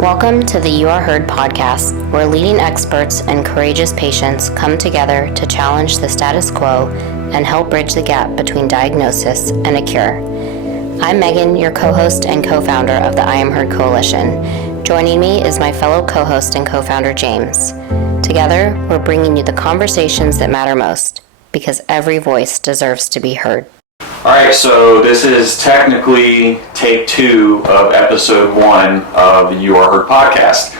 Welcome to the You Are Heard podcast, where leading experts and courageous patients come together to challenge the status quo and help bridge the gap between diagnosis and a cure. I'm Megan, your co-host and co-founder of the I Am Heard Coalition. Joining me is my fellow co-host and co-founder, James. Together, we're bringing you the conversations that matter most, because every voice deserves to be heard. All right, so this is technically take 2 of episode 1 of the You Are Heard podcast.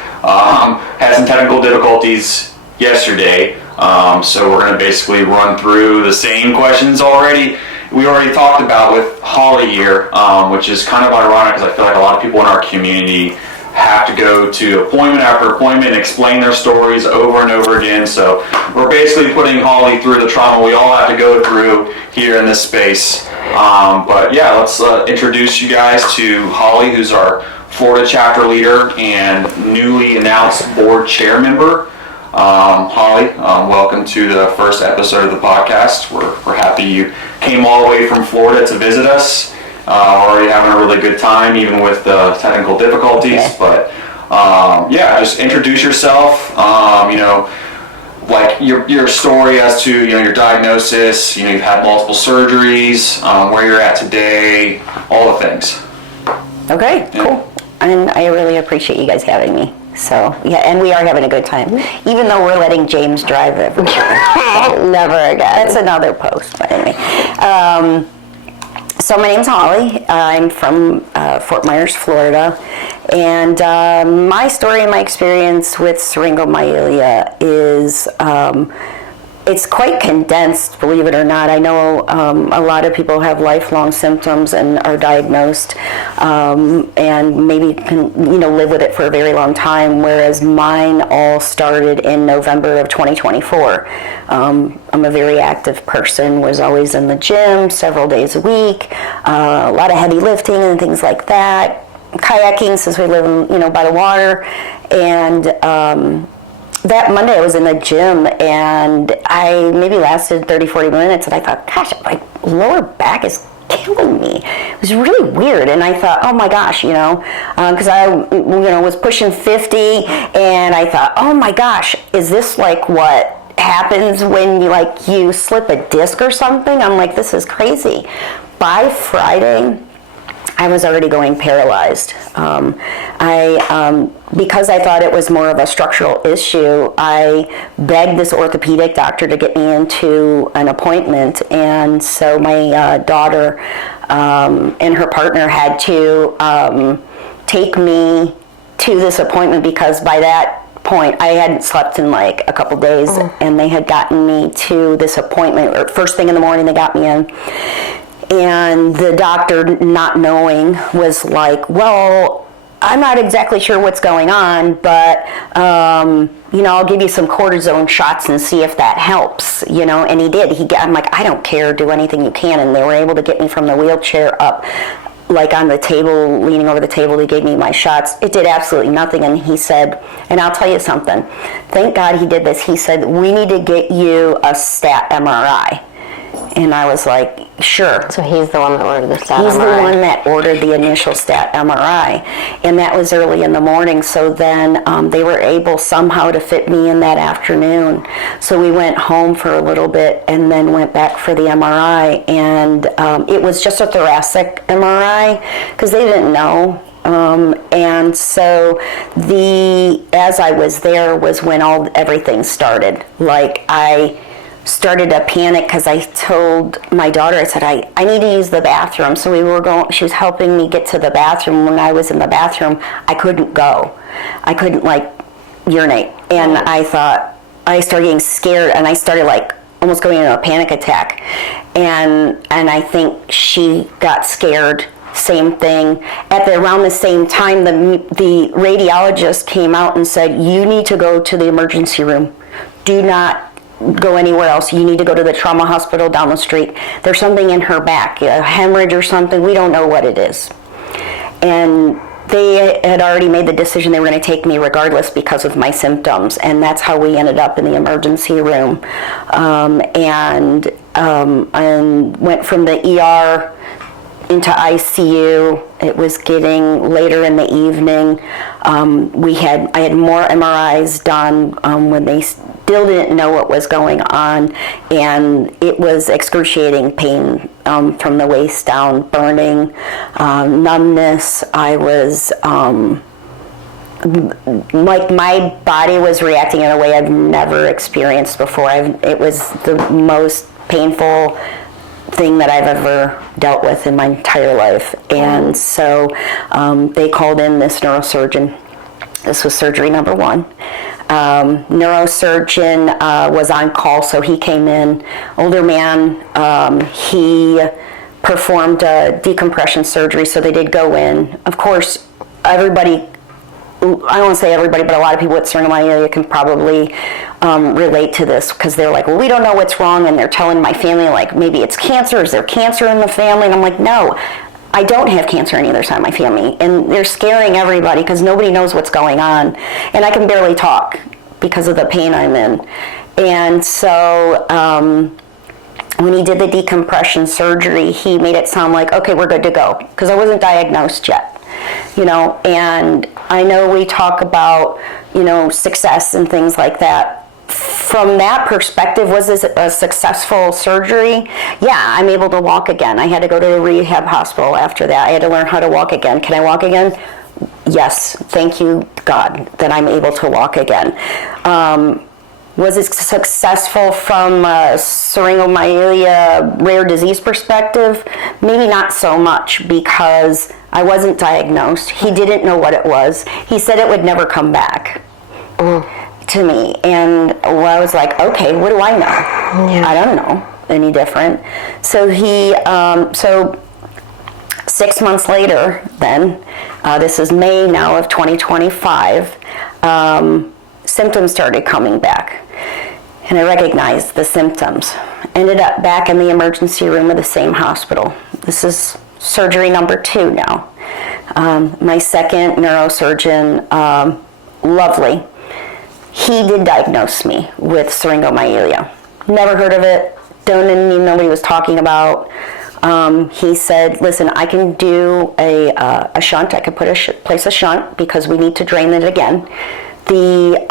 Had some technical difficulties yesterday, so we're going to basically run through the same questions we already talked about with Holly here, which is kind of ironic because I feel like a lot of people in our community have to go to appointment after appointment and explain their stories over and over again. So we're basically putting Holly through the trauma we all have to go through here in this space. But yeah, let's introduce you guys to Holly, who's our Florida chapter leader and newly announced board chair member. Holly, welcome to the first episode of the podcast. We're happy you came all the way from Florida to visit us. Already having a really good time, even with the technical difficulties. Okay. But yeah, just introduce yourself. Like your story as to your diagnosis. You've had multiple surgeries. Where you're at today. All the things. Okay, yeah. Cool. And I really appreciate you guys having me. So yeah, and we are having a good time, even though we're letting James drive everywhere. Never again. That's another post, but anyway. So my name's Holly. I'm from Fort Myers, Florida, and my story and my experience with syringomyelia is it's quite condensed, believe it or not. I know a lot of people have lifelong symptoms and are diagnosed, and maybe can live with it for a very long time. Whereas mine all started in November of 2024. I'm a very active person. Was always in the gym several days a week. A lot of heavy lifting and things like that. Kayaking, since we live by the water, and. That Monday I was in the gym and I maybe lasted 30-40 minutes and I thought, gosh, my lower back is killing me. It was really weird, and I thought, oh my gosh, because I was pushing 50 and I thought, oh my gosh, is this like what happens when you slip a disc or something? I'm like, this is crazy. By Friday, I was already going paralyzed. Because I thought it was more of a structural issue, I begged this orthopedic doctor to get me into an appointment, and so my daughter and her partner had to take me to this appointment because by that point I hadn't slept in like a couple days, and they had gotten me to this appointment, or first thing in the morning they got me in. And the doctor, not knowing, was like, well, I'm not exactly sure what's going on, but, I'll give you some cortisone shots and see if that helps, and he did. I'm like, I don't care, do anything you can. And they were able to get me from the wheelchair up, like on the table, leaning over the table. He gave me my shots. It did absolutely nothing. And he said, and I'll tell you something, thank God he did this. He said, we need to get you a stat MRI. And I was like, sure. So he's the one that ordered the stat MRI. He's the one that ordered the initial stat MRI. And that was early in the morning. So then they were able somehow to fit me in that afternoon. So we went home for a little bit and then went back for the MRI. And it was just a thoracic MRI because they didn't know. And so as I was there was when everything started. Like I started to panic because I told my daughter, I said, I need to use the bathroom. So she was helping me get to the bathroom. When I was in the bathroom, I couldn't go. I couldn't urinate. And I thought, I started getting scared and I started almost going into a panic attack. And I think she got scared. Same thing. Around the same time, the radiologist came out and said, you need to go to the emergency room. Do not go anywhere else. You need to go to the trauma hospital down the street. There's something in her back, a hemorrhage or something. We don't know what it is. And they had already made the decision they were going to take me regardless because of my symptoms. And that's how we ended up in the emergency room. And went from the ER into ICU It was getting later in the evening. I had more MRIs done when they still didn't know what was going on, and it was excruciating pain from the waist down, burning, numbness. I was like my body was reacting in a way I've never experienced before. It was the most painful thing that I've ever dealt with in my entire life. And so they called in this neurosurgeon. This was surgery number 1. Neurosurgeon was on call, so he came in, older man. He performed a decompression surgery, so they did go in. Of course, everybody, I don't want to say everybody, but a lot of people with syringomyelia can probably relate to this, because they're like, well, we don't know what's wrong, and they're telling my family, like, maybe it's cancer. Is there cancer in the family? And I'm like, no, I don't have cancer on either side of my family. And they're scaring everybody because nobody knows what's going on. And I can barely talk because of the pain I'm in. And so when he did the decompression surgery, he made it sound like, okay, we're good to go, because I wasn't diagnosed yet. And I know we talk about, success and things like that. From that perspective, was this a successful surgery? Yeah, I'm able to walk again. I had to go to a rehab hospital after that. I had to learn how to walk again. Can I walk again? Yes, thank you, God, that I'm able to walk again. Was it successful from a syringomyelia rare disease perspective? Maybe not so much, because I wasn't diagnosed. He didn't know what it was. He said it would never come back to me. And I was like, okay, what do I know? Yeah. I don't know any different. So so 6 months later then, this is May now of 2025, symptoms started coming back. And I recognized the symptoms. Ended up back in the emergency room of the same hospital. This is surgery number 2 now. My second neurosurgeon, lovely, he did diagnose me with syringomyelia. Never heard of it, don't even know what he was talking about. He said, listen, I can do a shunt. I could place a shunt, because we need to drain it again. The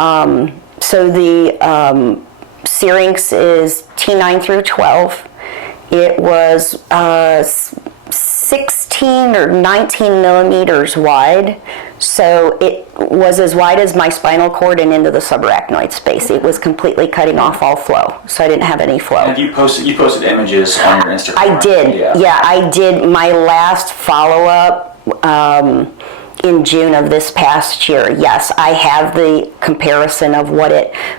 syrinx is T9 through 12. It was 16 or 19 millimeters wide, so it was as wide as my spinal cord and into the subarachnoid space. It was completely cutting off all flow, so I didn't have any flow. And you posted images on your Instagram. I did. Yeah, I did. My last follow-up in June of this past year. Yes, I have the comparison of what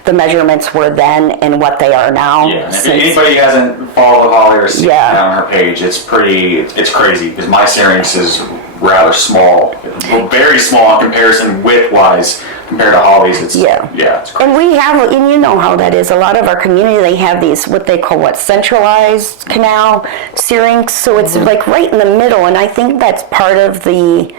the measurements were then and what they are now. Yeah, and if anybody hasn't followed Holly or seen it on her page, it's crazy, because my syrinx is rather small, very small in comparison width-wise compared to Holly's. It's crazy. And we have, and you know how that is. A lot of our community, they have these what they call centralized canal syrinx. So it's like right in the middle, and I think that's part of the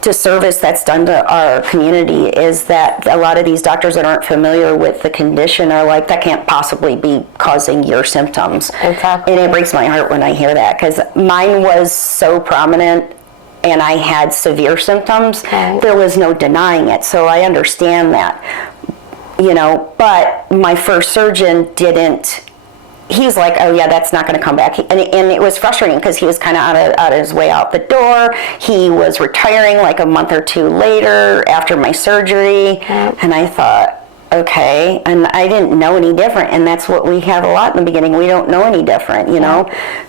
disservice that's done to our community, is that a lot of these doctors that aren't familiar with the condition are like, that can't possibly be causing your symptoms. Exactly. And it breaks my heart when I hear that, because mine was so prominent and I had severe symptoms. Right. There was no denying it, so I understand that. But my first surgeon didn't. He was like, oh yeah, that's not going to come back. And it was frustrating, because he was kind of out of his way out the door. He was retiring like a month or 2 later after my surgery. And I thought, okay. And I didn't know any different. And that's what we have a lot in the beginning. We don't know any different,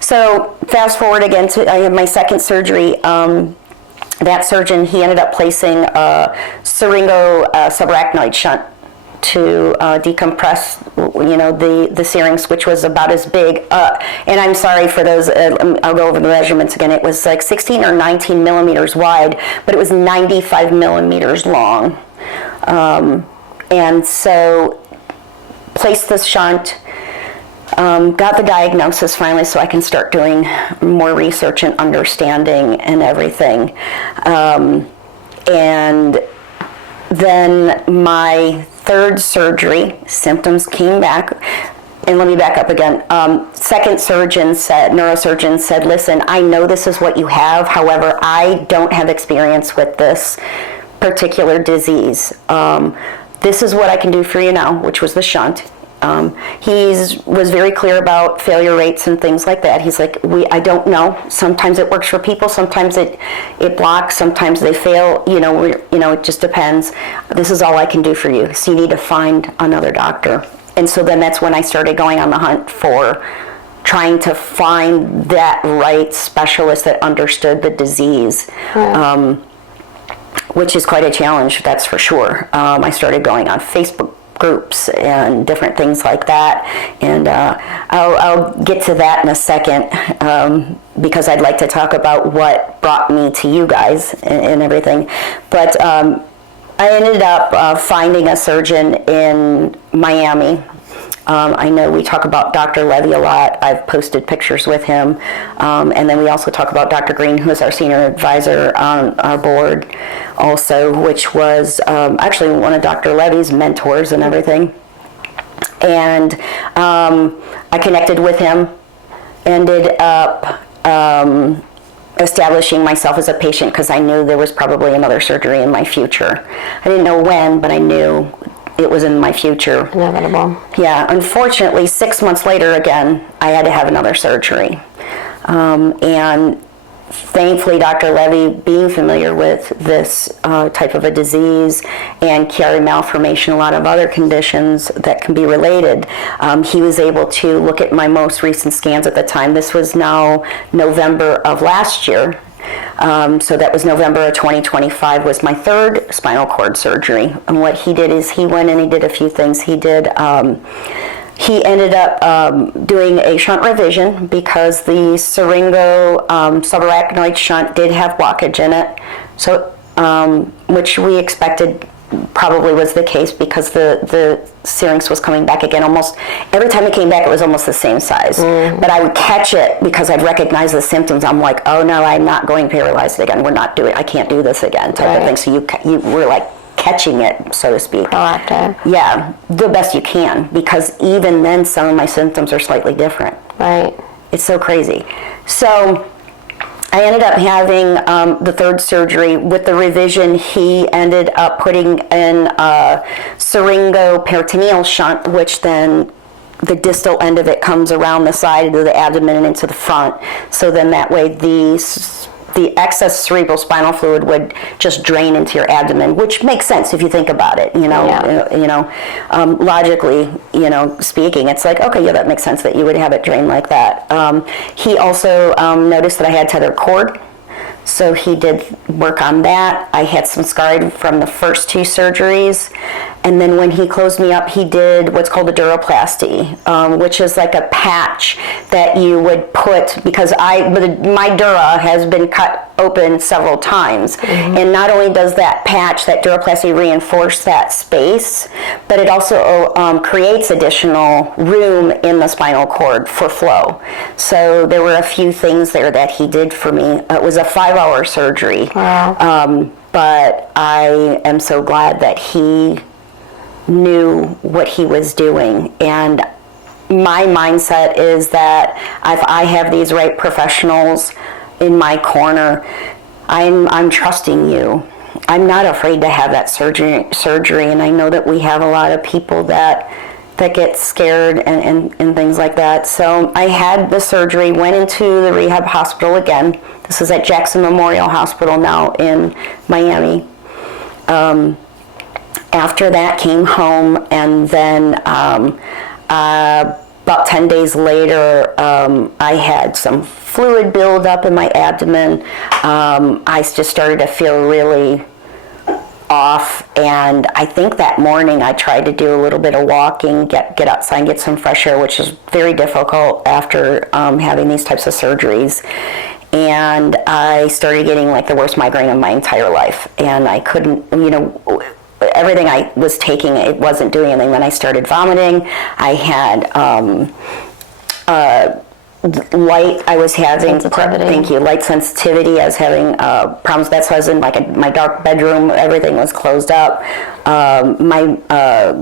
So fast forward again to I had my second surgery. That surgeon, he ended up placing a subarachnoid shunt to decompress, the syrinx, which was about as big. And I'm sorry for those, I'll go over the measurements again. It was like 16 or 19 millimeters wide, but it was 95 millimeters long. And so placed this shunt, got the diagnosis finally, so I can start doing more research and understanding and everything. And then my third surgery, symptoms came back, and let me back up again. Second neurosurgeon said, listen, I know this is what you have. However, I don't have experience with this particular disease. This is what I can do for you now, which was the shunt. He was very clear about failure rates and things like that. He's like, I don't know. Sometimes it works for people. Sometimes it blocks. Sometimes they fail. It just depends. This is all I can do for you. So you need to find another doctor. And so then that's when I started going on the hunt for trying to find that right specialist that understood the disease. Which is quite a challenge, that's for sure. I started going on Facebook groups and different things like that, and I'll get to that in a second, because I'd like to talk about what brought me to you guys and everything. But I ended up finding a surgeon in Miami. I know we talk about Dr. Levy a lot. I've posted pictures with him. And then we also talk about Dr. Green, who is our senior advisor on our board also, which was actually one of Dr. Levy's mentors and everything. And I connected with him, ended up establishing myself as a patient because I knew there was probably another surgery in my future. I didn't know when, but I knew it was in my future. Inevitable. Yeah, unfortunately, 6 months later, again, I had to have another surgery. And thankfully, Dr. Levy, being familiar with this type of a disease and Chiari malformation, a lot of other conditions that can be related, he was able to look at my most recent scans at the time. This was now November of last year. So that was November of 2025 was my third spinal cord surgery. And what he did is he went and he did a few things. He ended up doing a shunt revision because the syringo subarachnoid shunt did have blockage in it. So, which we expected probably was the case because the syrinx was coming back again. Almost every time it came back, it was almost the same size. But I would catch it because I'd recognize the symptoms. I'm like, oh no, I'm not going paralyzed again. I can't do this again, type of thing. So you were like catching it, so to speak. Proactive. Yeah, the best you can, because even then some of my symptoms are slightly different. Right. It's so crazy. So I ended up having the third surgery. With the revision, he ended up putting in a syringoperitoneal shunt, which then the distal end of it comes around the side of the abdomen and into the front. So then that way the excess cerebral spinal fluid would just drain into your abdomen, which makes sense if you think about it. Logically, speaking, it's like, okay, yeah, that makes sense that you would have it drain like that. He also noticed that I had tethered cord, so he did work on that. I had some scarring from the first two surgeries, and then when he closed me up, he did what's called a duroplasty, which is like a patch that you would put, because my dura has been cut open several times, and not only does that duroplasty reinforce that space, but it also creates additional room in the spinal cord for flow. So there were a few things there that he did for me. It was a 5-hour surgery. Wow. But I am so glad that he knew what he was doing. And my mindset is that if I have these right professionals in my corner, I'm trusting you. I'm not afraid to have that surgery, and I know that we have a lot of people that get scared and things like that. So I had the surgery, went into the rehab hospital again. This is at Jackson Memorial Hospital now in Miami. After that, came home, and then about 10 days later, I had some fluid build up in my abdomen. I just started to feel really off, and I think that morning I tried to do a little bit of walking, get outside and get some fresh air, which is very difficult after having these types of surgeries. And I started getting like the worst migraine of my entire life, and I couldn't, everything I was taking, it wasn't doing anything. Then I started vomiting. I had light. I was having Sensitivity. Thank you. Light sensitivity. I was having problems. That's why I was in my dark bedroom. Everything was closed up. My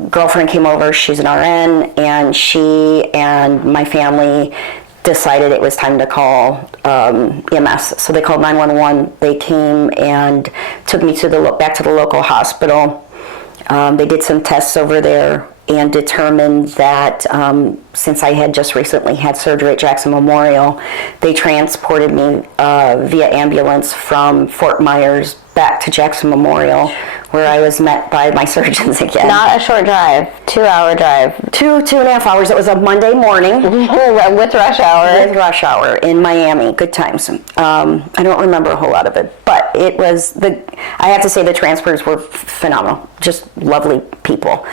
girlfriend came over. She's an RN, and she and my family decided it was time to call EMS. So they called 911. They came and took me back to the local hospital. They did some tests over there and determined that since I had just recently had surgery at Jackson Memorial, they transported me via ambulance from Fort Myers back to Jackson Memorial, where I was met by my surgeons again. Not a short drive, 2-hour drive. 2.5 hours. It was a Monday morning. With rush hour. With rush hour in Miami. Good times. I don't remember a whole lot of it, but it was I have to say the transporters were phenomenal. Just lovely people.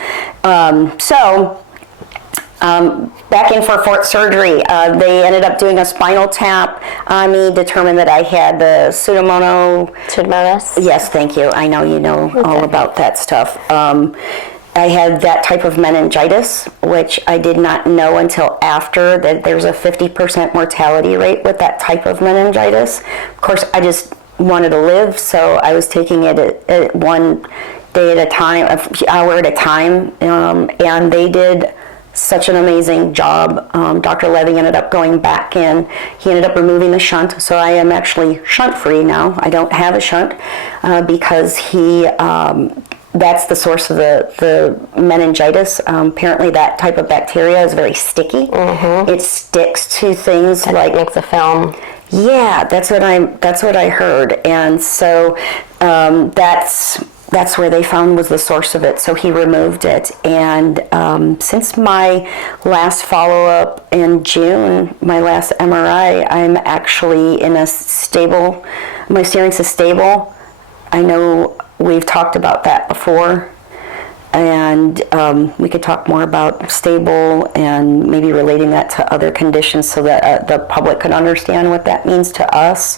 Back in for fourth surgery, they ended up doing a spinal tap on me, determined that I had the Pseudomonas? Yes, thank you. I know you know all about that stuff. I had that type of meningitis, which I did not know until after, that there's a 50% mortality rate with that type of meningitis. Of course, I just wanted to live, so I was taking it at one day at a time, an hour at a time, and they did such an amazing job. Dr. Levy ended up going back in. He ended up removing the shunt, so I am actually shunt-free now. I don't have a shunt because that's the source of the meningitis. Apparently that type of bacteria is very sticky. Mm-hmm. It sticks to things like... It makes a film. Yeah, that's what I heard. And so that's where they found was the source of it. So he removed it. And since my last follow-up in June, my last MRI, I'm actually in a stable, my syrinx is stable. I know we've talked about that before. And we could talk more about stable and maybe relating that to other conditions so that the public could understand what that means to us.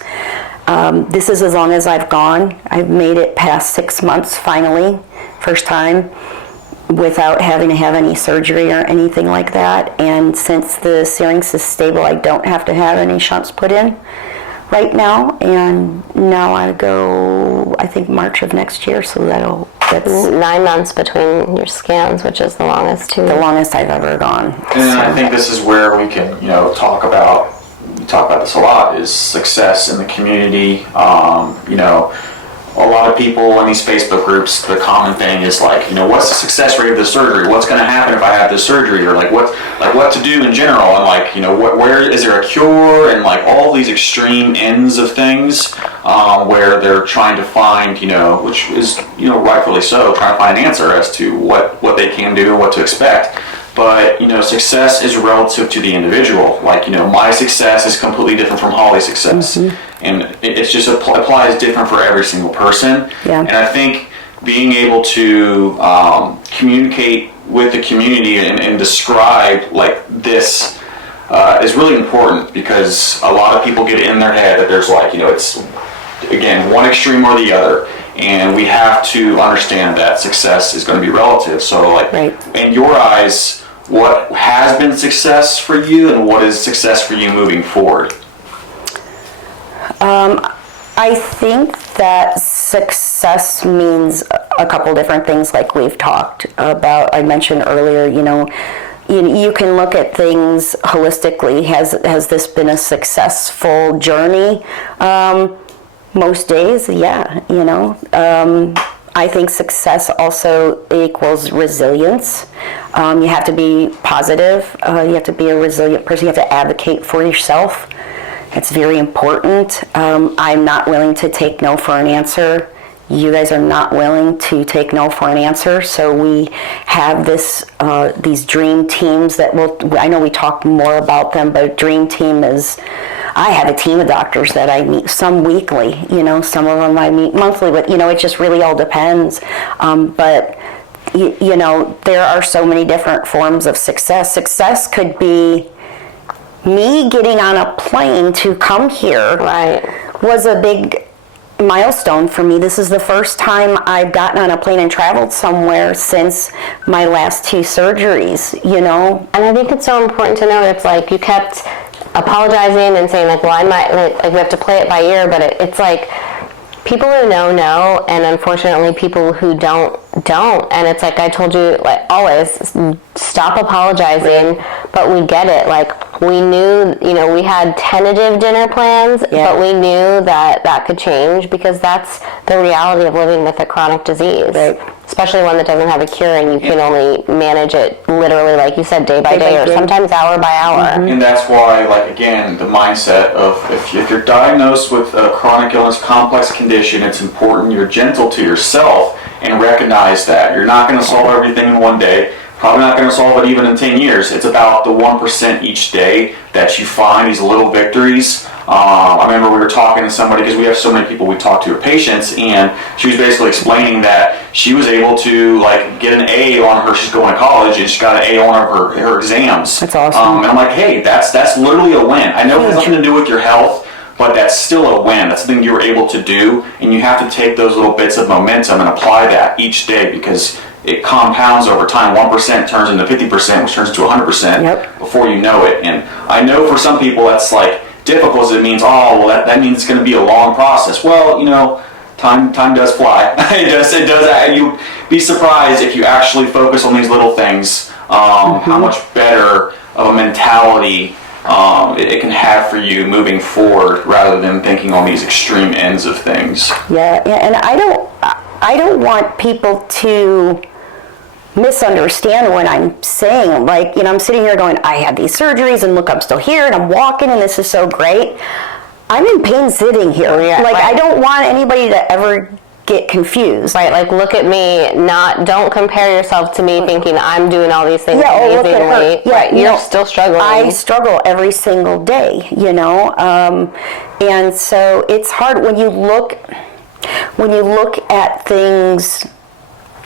This is as long as I've gone. I've made it past 6 months finally, first time, without having to have any surgery or anything like that. And since the syrinx is stable, I don't have to have any shunts put in right now. And now I go, I think, March of next year, so that's 9 months between your scans, which is the longest too. the longest I've ever gone. And I think this is where we can, talk about this a lot, is success in the community. A lot of people in these Facebook groups, the common thing is like, what's the success rate of this surgery? What's going to happen if I have this surgery? Or what to do in general? And where is there a cure? And all these extreme ends of things where they're trying to find, which is, rightfully so, trying to find an answer as to what they can do and what to expect. But, success is relative to the individual. My success is completely different from Holly's success. Mm-hmm. And it's just applies different for every single person. Yeah. And I think being able to communicate with the community and describe this is really important, because a lot of people get in their head that there's it's, again, one extreme or the other. And we have to understand that success is going to be relative. So, right. In your eyes, what has been success for you, and what is success for you moving forward? I think that success means a couple different things, like we've talked about. I mentioned earlier, you can look at things holistically. Has this been a successful journey? Most days, yeah, I think success also equals resilience. You have to be positive. You have to be a resilient person. You have to advocate for yourself. It's very important. I'm not willing to take no for an answer. You guys are not willing to take no for an answer. So we have these dream teams that I know we talk more about them, but dream team is, I have a team of doctors that I meet, some weekly, some of them I meet monthly, but it just really all depends. But there are so many different forms of success. Success could be me getting on a plane to come here. Right. Was a big milestone for me. This is the first time I've gotten on a plane and traveled somewhere since my last 2 surgeries, And I think it's so important to know it's you kept apologizing and saying like, well, I might, like we have to play it by ear, but it's like, people who know, and unfortunately people who don't. And it's like I told you, like always, stop apologizing, but we get it. Like we knew, we had tentative dinner plans, but we knew that could change because that's the reality of living with a chronic disease. Right. Especially one that doesn't have a cure and you can only manage it literally, like you said, day by day or sometimes hour by hour. Mm-hmm. And that's why, like, again, the mindset of if you're diagnosed with a chronic illness, complex condition, it's important you're gentle to yourself and recognize that. You're not going to solve everything in one day. Probably not going to solve it even in 10 years. It's about the 1% each day that you find these little victories. I remember we were talking to somebody, because we have so many people we talk to, patients, and she was basically explaining that she was able to like get an A on her, she's going to college, and she got an A on her exams. That's awesome. And I'm like, hey, that's literally a win. I know it has nothing to do with your health, but that's still a win. That's something you were able to do, and you have to take those little bits of momentum and apply that each day, because it compounds over time. 1% turns into 50%, which turns into 100% before you know it. And I know for some people that's like difficult, as it means, that means it's going to be a long process. Well, time does fly. It does. You'd be surprised if you actually focus on these little things, how much better of a mentality it can have for you moving forward, rather than thinking on these extreme ends of things. Yeah, and I don't want people to misunderstand what I'm saying. Like, I'm sitting here going, I had these surgeries, and look, I'm still here, and I'm walking, and this is so great. I'm in pain sitting here. Yeah, like, I don't want anybody to ever get confused. Right, like look at me, don't compare yourself to me thinking I'm doing all these things look at her. Yeah, right, you're still struggling. I struggle every single day, and so it's hard when you look at things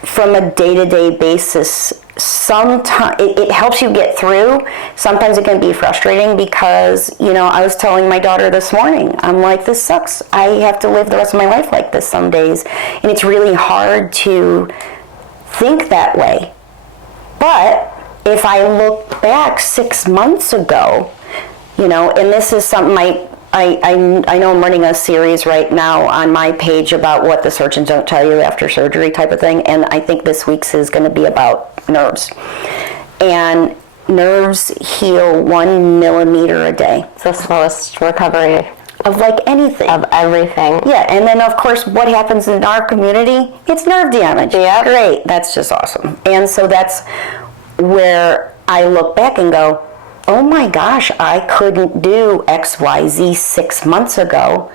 from a day-to-day basis. Sometimes it helps you get through. Sometimes it can be frustrating because, I was telling my daughter this morning, I'm like, this sucks. I have to live the rest of my life like this some days. And it's really hard to think that way. But if I look back 6 months ago, and this is something I know I'm running a series right now on my page about what the surgeons don't tell you after surgery type of thing, and I think this week's is going to be about nerves. And nerves heal 1 millimeter a day. It's the slowest recovery of like anything. Of everything. Yeah, and then of course what happens in our community, it's nerve damage. Yeah. Great, that's just awesome. And so that's where I look back and go, oh my gosh, I couldn't do XYZ 6 months ago.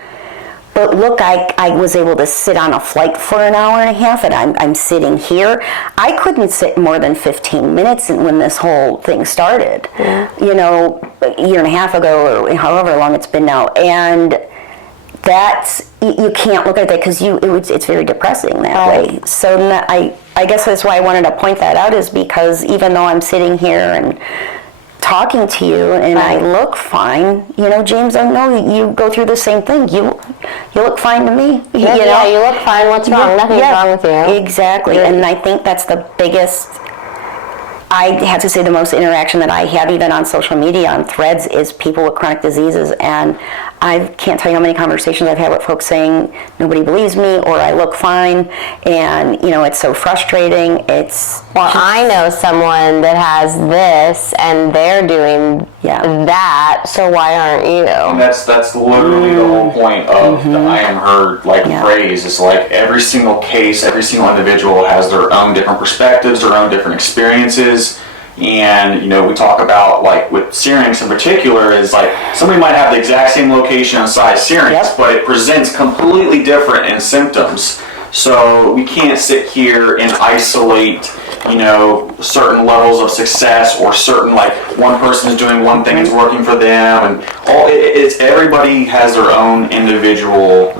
But look, I was able to sit on a flight for an hour and a half, and I'm sitting here. I couldn't sit more than 15 minutes when this whole thing started, a year and a half ago, or however long it's been now. And that's, you can't look at that because it's very depressing that way. So I guess that's why I wanted to point that out, is because even though I'm sitting here and talking to you and I look fine, James, I know you go through the same thing. You look fine to me. Yeah, you look fine. What's wrong? Nothing's wrong with you. Exactly. And I think that's the biggest, I have to say, the most interaction that I have even on social media, on threads, is people with chronic diseases. And I can't tell you how many conversations I've had with folks saying nobody believes me, or I look fine, and it's so frustrating. I know someone that has this and they're doing that, so why aren't you? And that's literally the whole point of the I am heard phrase. It's like every single case, every single individual has their own different perspectives, their own different experiences. And we talk about, like, with syrinx in particular, is like somebody might have the exact same location and size syrinx, but it presents completely different in symptoms. So we can't sit here and isolate certain levels of success, or certain, like, one person is doing one thing, it's working for them, and it's everybody has their own individual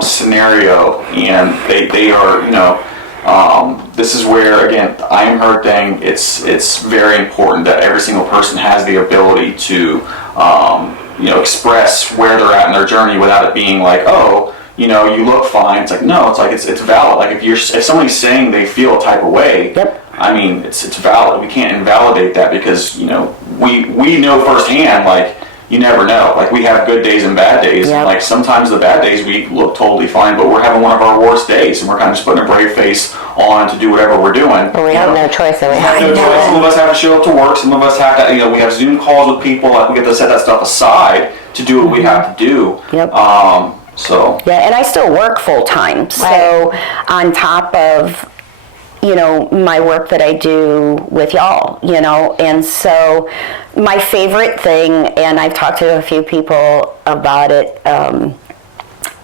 scenario, and they are this is where, again, the I am heard thing, it's very important that every single person has the ability to express where they're at in their journey without it being like, oh, you look fine. It's like, no, it's like it's valid. Like if somebody's saying they feel a type of way, I mean, it's valid. We can't invalidate that because we know firsthand, like, you never know. Like, we have good days and bad days. Yep. And like, sometimes the bad days we look totally fine, but we're having one of our worst days, and we're kind of just putting a brave face on to do whatever we're doing. But we have no choice. We have no choice. Some of us have to show up to work. Some of us have to, we have Zoom calls with people. Like, we have to set that stuff aside to do what we have to do. Yep. So. Yeah, and I still work full time. So on top of, my work that I do with y'all, and so my favorite thing, and I've talked to a few people about it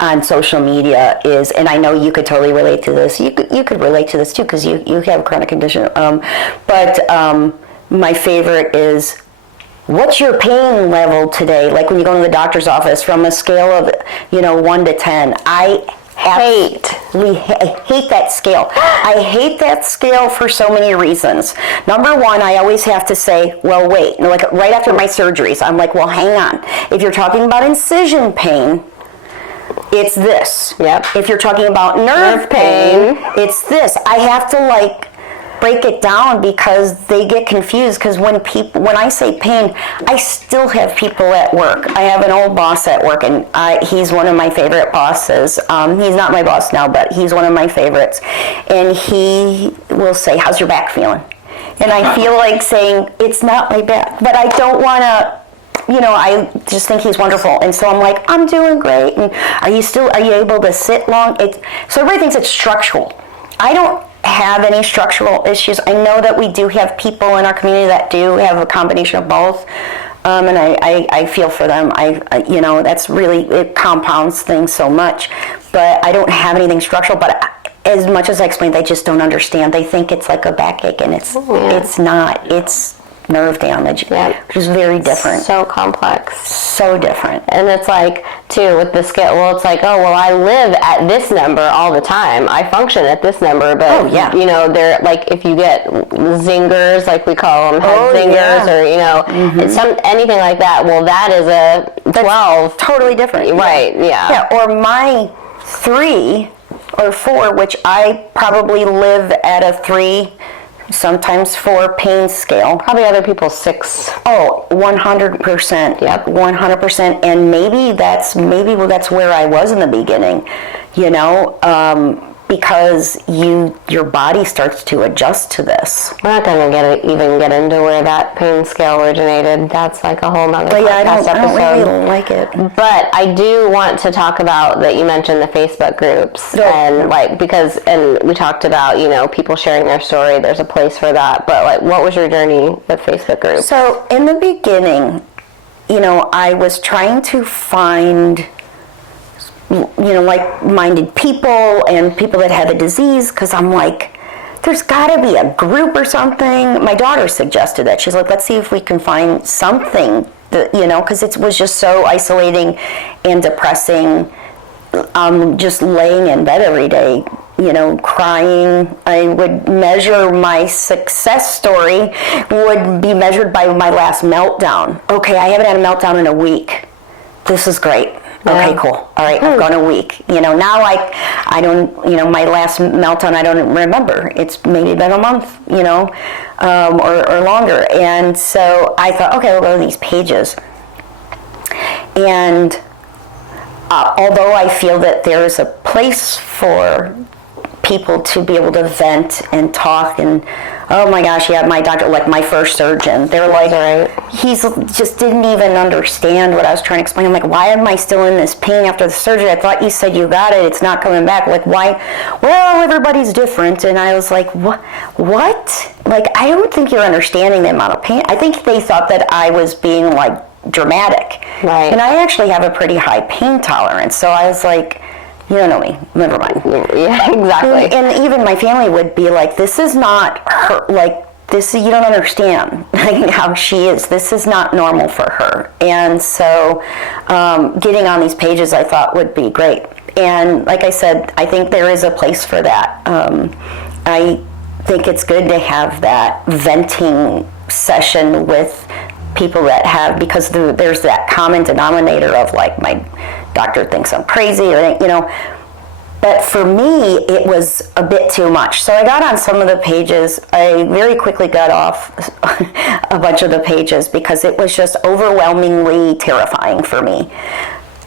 on social media, is, and I know you could totally relate to this. You could relate to this too, because you have a chronic condition. But my favorite is, what's your pain level today? Like when you go to the doctor's office, from a scale of 1 to 10. I hate that scale. I hate that scale for so many reasons. Number one, I always have to say, well, wait. Like right after my surgeries, I'm like, well, hang on. If you're talking about incision pain, it's this. Yep. If you're talking about nerve pain, it's this. I have to break it down because they get confused, because when I say pain, I still have people at work. I have an old boss at work, and he's one of my favorite bosses. He's not my boss now, but he's one of my favorites. And he will say, how's your back feeling? And I feel like saying, it's not my back, but I don't want to, I just think he's wonderful. And so I'm like, I'm doing great. And are you able to sit long? So everybody thinks it's structural. I don't have any structural issues. I know that we do have people in our community that do have a combination of both, and I feel for them. That's really, it compounds things so much, but I don't have anything structural. But as much as I explained, they just don't understand. They think it's like a backache, and it's not. It's nerve damage, which is very different. So complex. So different. And it's like, too, with the scale, well, it's like, oh, well, I live at this number all the time. I function at this number, but, they're like, if you get zingers, like we call them, head zingers, or, it's anything like that, well, that is a 12. That's totally different. Right, yeah. Or my 3 or 4, which I probably live at a 3, sometimes 4 pain scale. Probably other people's 6. Oh, 100%. Yep, 100%. And maybe that's where I was in the beginning, because your body starts to adjust to this. We're not going to even get into where that pain scale originated. That's like a whole nother podcast episode. I don't really like it. But I do want to talk about that you mentioned the Facebook groups. And and we talked about, people sharing their story. There's a place for that. But what was your journey with Facebook groups? So in the beginning, I was trying to find like-minded people and people that had the disease, because I'm like, there's got to be a group or something. My daughter suggested that. She's like, let's see if we can find something that, because it was just so isolating and depressing. Just laying in bed every day, crying. I would measure my success story would be measured by my last meltdown. Okay, I haven't had a meltdown in a week. This is great. Okay, cool. All right, I've gone a week. Now I don't, my last meltdown, I don't remember. It's maybe been a month, or longer. And so I thought, okay, we'll go to these pages. And although I feel that there is a place for people to be able to vent and talk, and oh my gosh, my doctor, like my first surgeon, they're like, he's just didn't even understand what I was trying to explain. I'm like, why am I still in this pain after the surgery? I thought you said you got it, it's not coming back. Like, why? Well, everybody's different. And I was like, what? Like, I don't think you're understanding the amount of pain. I think they thought that I was being like dramatic. Right. And I actually have a pretty high pain tolerance. So I was like, you don't know me, never mind. Yeah, exactly. And even my family would be like, this is not her, like, this, you don't understand how she is. This is not normal for her. And so getting on these pages I thought would be great. And like I said, I think there is a place for that. I think it's good to have that venting session with people that have, because there's that common denominator of like, my doctor thinks I'm crazy, or But for me, it was a bit too much. So I got on some of the pages. I very quickly got off a bunch of the pages because it was just overwhelmingly terrifying for me.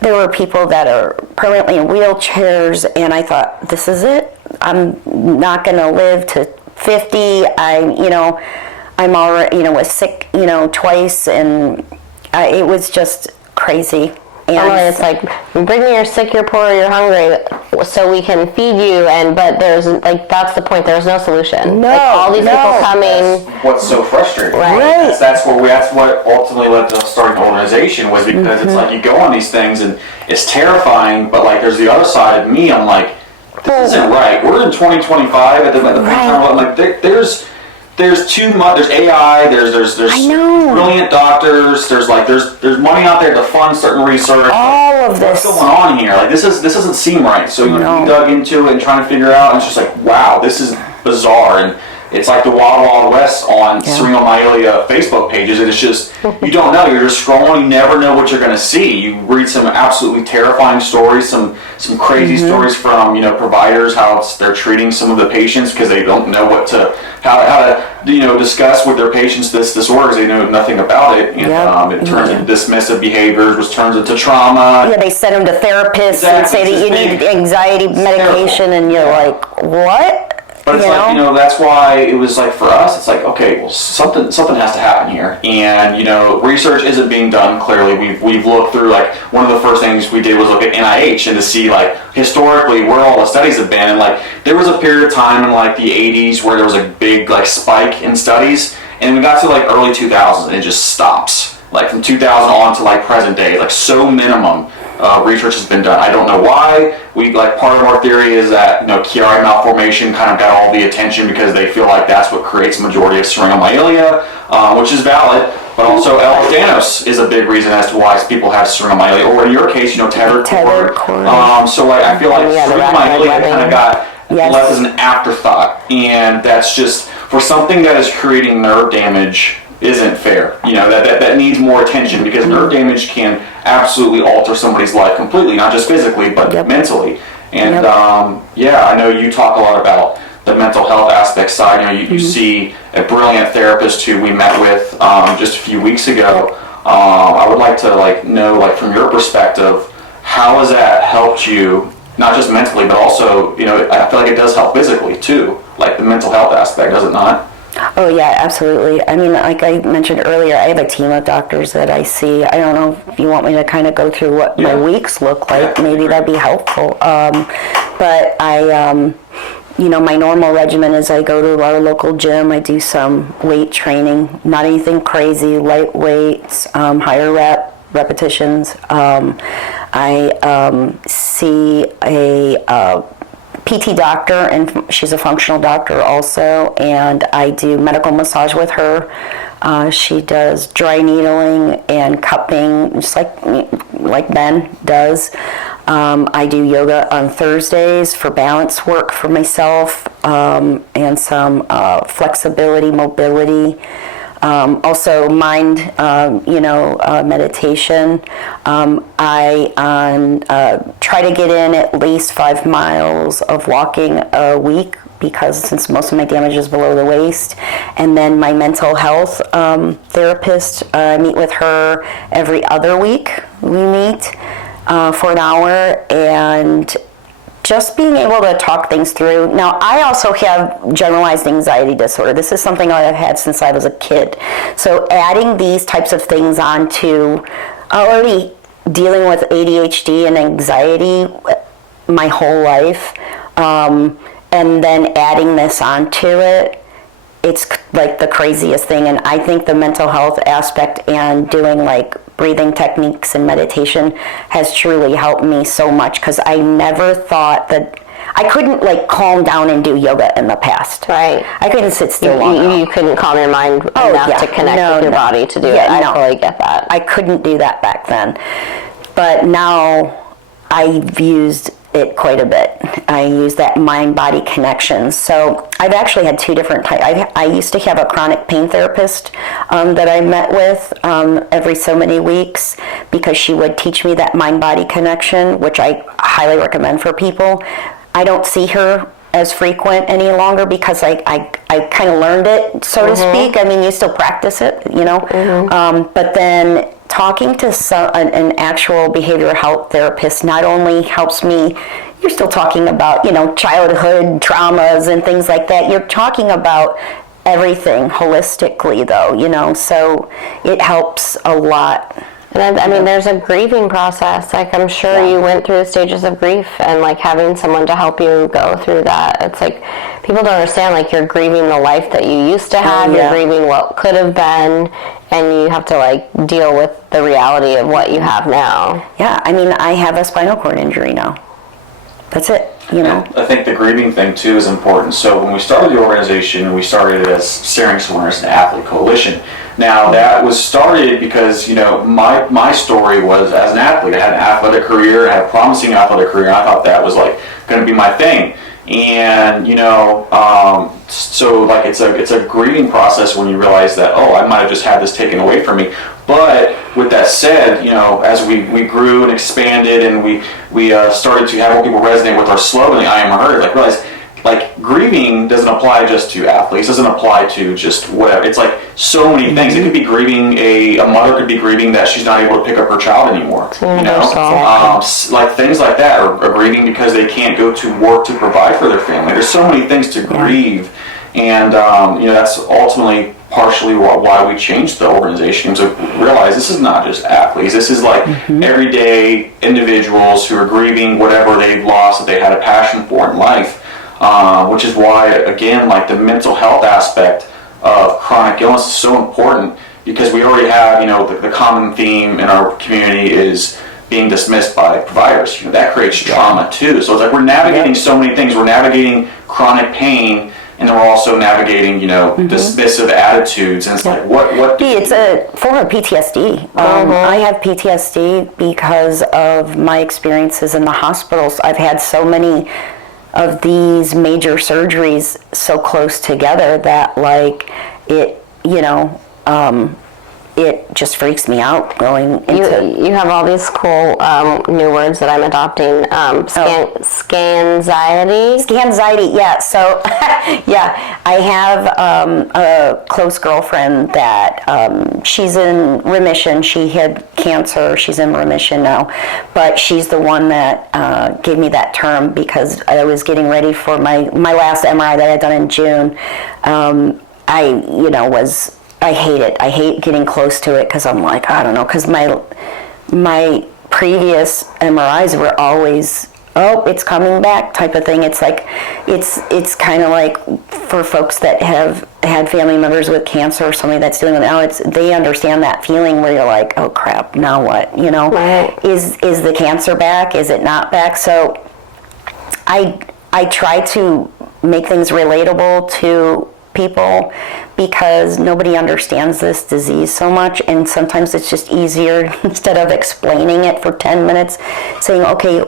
There were people that are permanently in wheelchairs, and I thought, this is it? I'm not going to live to 50. I'm already, was sick, twice, and it was just crazy. And it's like, bring me you're sick, you're poor, you're hungry, so we can feed you. But there's that's the point. There's no solution. No, all these people coming. That's what's so frustrating. Right. That's what ultimately led to starting the organization, was because it's like you go on these things and it's terrifying, but there's the other side of me. I'm like, this isn't right. We're in 2025 at the time. I'm like, there's too much. There's AI. There's brilliant doctors. There's money out there to fund certain research. All of this. What's going on here? This doesn't seem right. So we dug into it and trying to figure it out, and it's just like, wow, this is bizarre. And it's like the Wild Wild West on syringomyelia Facebook pages. And it's just, you don't know. You're just scrolling. You never know what you're going to see. You read some absolutely terrifying stories, some crazy stories from providers, how they're treating some of the patients because they don't know how to discuss with their patients this disorder. They know nothing about it. And, it turns into dismissive behaviors, which turns into trauma. Yeah, they send them to therapists and say that you need anxiety medication, and you're like, what? But it's that's why it was for us, it's like, okay, well, something has to happen here. And, research isn't being done, clearly. We've looked through, one of the first things we did was look at NIH and to see, historically where all the studies have been. And, there was a period of time in, the 80s where there was a big, spike in studies. And we got to, early 2000s, and it just stops. From 2000 on to, present day, so minimum. Research has been done. I don't know why. Part of our theory is that Chiari malformation kind of got all the attention because they feel like that's what creates the majority of syringomyelia, which is valid. But also Ehlers-Danlos is a big reason as to why people have syringomyelia, or in your case, tethered cord. So I feel like syringomyelia kind of got left as an afterthought, and that's just for something that is creating nerve damage. Isn't fair. That needs more attention, because nerve damage can absolutely alter somebody's life completely, not just physically, but mentally. And I know you talk a lot about the mental health aspect side. You see a brilliant therapist who we met with just a few weeks ago. I would like to know from your perspective, how has that helped you, not just mentally, but also I feel like it does help physically too, the mental health aspect, does it not? Oh, yeah, absolutely. I mean, like I mentioned earlier, I have a team of doctors that I see. I don't know if you want me to kind of go through what my weeks look like. Maybe that'd be helpful. But I, my normal regimen is I go to our local gym. I do some weight training, not anything crazy, light weights, higher repetitions. I see a PT doctor, and she's a functional doctor also, and I do medical massage with her. She does dry needling and cupping, just like Ben does. I do yoga on Thursdays for balance work for myself, and some flexibility, mobility. Also mind, meditation. I try to get in at least 5 miles of walking a week, because since most of my damage is below the waist. And then my mental health therapist, I meet with her every other week. We meet for an hour, and just being able to talk things through. Now, I also have generalized anxiety disorder. This is something I've had since I was a kid. So adding these types of things onto already dealing with ADHD and anxiety my whole life, and then adding this onto it, it's the craziest thing. And I think the mental health aspect and doing breathing techniques and meditation has truly helped me so much, because I never thought that I couldn't calm down and do yoga in the past. Right. I couldn't sit still long. You couldn't calm your mind enough to connect with your body to do it. I totally get that. I couldn't do that back then. But now I've used it quite a bit. I use that mind-body connection. So I've actually had 2 different types. I used to have a chronic pain therapist that I met with every so many weeks, because she would teach me that mind-body connection, which I highly recommend for people. I don't see her as frequent any longer because I kind of learned it, so to speak. I mean, you still practice it, but then talking to an actual behavioral health therapist not only helps me, you're still talking about, childhood traumas and things like that. You're talking about everything holistically, though, so it helps a lot. And I mean, there's a grieving process. Like, I'm sure you went through the stages of grief, and like having someone to help you go through that. It's like people don't understand. Like, you're grieving the life that you used to have. You're grieving what could have been, and you have to like deal with the reality of what you have now. Yeah, I mean, I have a spinal cord injury now. That's it. I think the grieving thing too is important. So when we started the organization, we started it as Syringomyelia Awareness and Athlete Coalition. Now that was started because my story was as an athlete. I had an athletic career, I had a promising athletic career, and I thought that was like going to be my thing. And so like it's a grieving process when you realize that I might have just had this taken away from me. But with that said, as we grew and expanded and we started to have more people resonate with our slogan, I am heard, like realize like grieving doesn't apply just to athletes, doesn't apply to just whatever. It's like so many things. It could be grieving, a mother could be grieving that she's not able to pick up her child anymore. Like things like that, or grieving because they can't go to work to provide for their family. There's so many things to grieve, and that's ultimately partially why we changed the organization, to realize this is not just athletes. This is like everyday individuals who are grieving whatever they've lost that they had a passion for in life. Which is why, again, like the mental health aspect of chronic illness is so important, because we already have, the common theme in our community is being dismissed by providers. That creates trauma too. So it's like we're navigating so many things. We're navigating chronic pain, and then we're also navigating, dismissive attitudes. And it's like, what? It's a form of PTSD. I have PTSD because of my experiences in the hospitals. I've had so many of these major surgeries so close together that like it it just freaks me out going into... You have all these cool new words that I'm adopting. Scanxiety? Scanxiety, yeah. So, yeah, I have a close girlfriend that she's in remission. She had cancer. She's in remission now. But she's the one that gave me that term because I was getting ready for my last MRI that I had done in June. I hate it. I hate getting close to it because I'm like, I don't know, because my previous MRIs were always, it's coming back type of thing. It's like, it's kind of like for folks that have had family members with cancer or somebody that's dealing with it now, they understand that feeling where you're like, oh crap, now what? Right. Is the cancer back? Is it not back? So I try to make things relatable to people because nobody understands this disease so much, and sometimes it's just easier instead of explaining it for 10 minutes saying, okay,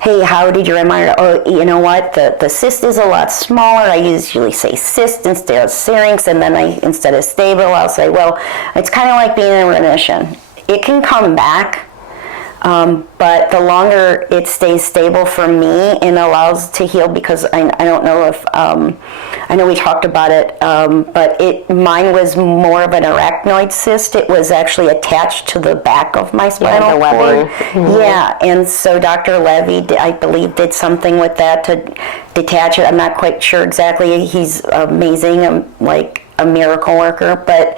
hey, how did your MRI, you know what, the cyst is a lot smaller. I usually say cyst instead of syrinx, and then instead of stable, I'll say, well, it's kind of like being in remission. It can come back, but the longer it stays stable for me and allows to heal, because I don't know if, I know we talked about it, but mine was more of an arachnoid cyst. It was actually attached to the back of my spinal cord. Yeah, and so Dr. Levy, I believe, did something with that to detach it. I'm not quite sure exactly. He's amazing, like a miracle worker, but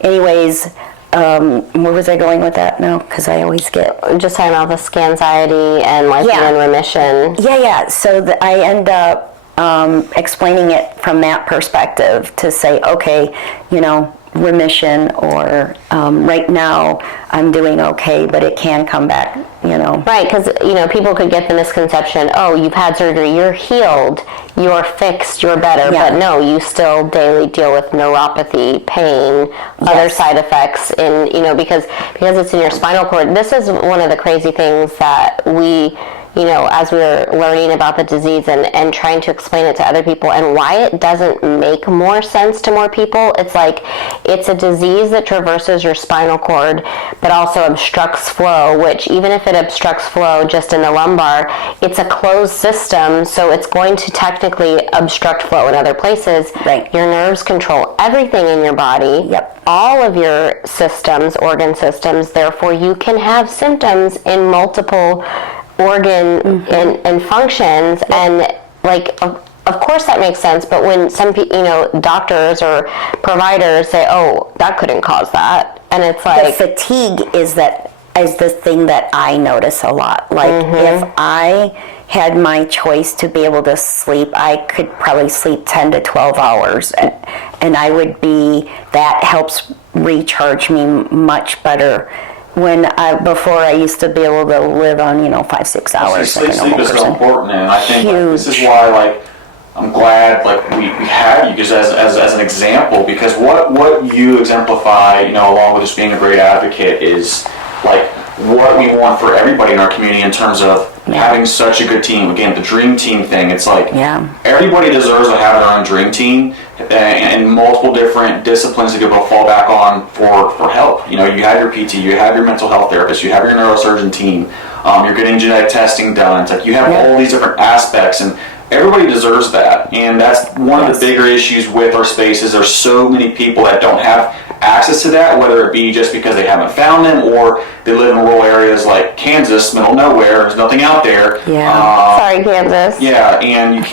anyways, where was I going with that now? Because I always get... Just talking about the scanxiety and like being in remission. Yeah. So I end up explaining it from that perspective to say, okay, remission, or right now I'm doing okay, but it can come back, Right, because, people could get the misconception, you've had surgery, you're healed, you're fixed, you're better, but no, you still daily deal with neuropathy, pain, other side effects, because it's in your spinal cord. This is one of the crazy things that we as we were learning about the disease and trying to explain it to other people and why it doesn't make more sense to more people. It's like, it's a disease that traverses your spinal cord, but also obstructs flow, which even if it obstructs flow just in the lumbar, it's a closed system, so it's going to technically obstruct flow in other places. Right. Your nerves control everything in your body. Yep. All of your systems, organ systems, therefore you can have symptoms in multiple organ and functions. Yep. And like, of course that makes sense, but when some doctors or providers say, oh, that couldn't cause that, and it's like, the fatigue is the thing that I notice a lot. Like, if I had my choice to be able to sleep, I could probably sleep 10 to 12 hours, and that helps recharge me much better. Before I used to be able to live on 5-6 hours. Sleep is so important, and I think this is why I'm glad we have you just as an example, because what you exemplify, along with just being a great advocate, is what we want for everybody in our community in terms of having such a good team. Again, the dream team thing, it's everybody deserves to have their own dream team and multiple different disciplines to be able to fall back on for help. You have your PT, you have your mental health therapist, you have your neurosurgeon team, you're getting genetic testing done. It's you have all these different aspects, and everybody deserves that. And that's one of the bigger issues with our space, is there's so many people that don't have access to that, whether it be just because they haven't found them or they live in rural areas like Kansas, middle of nowhere, there's nothing out there. Sorry, Kansas. And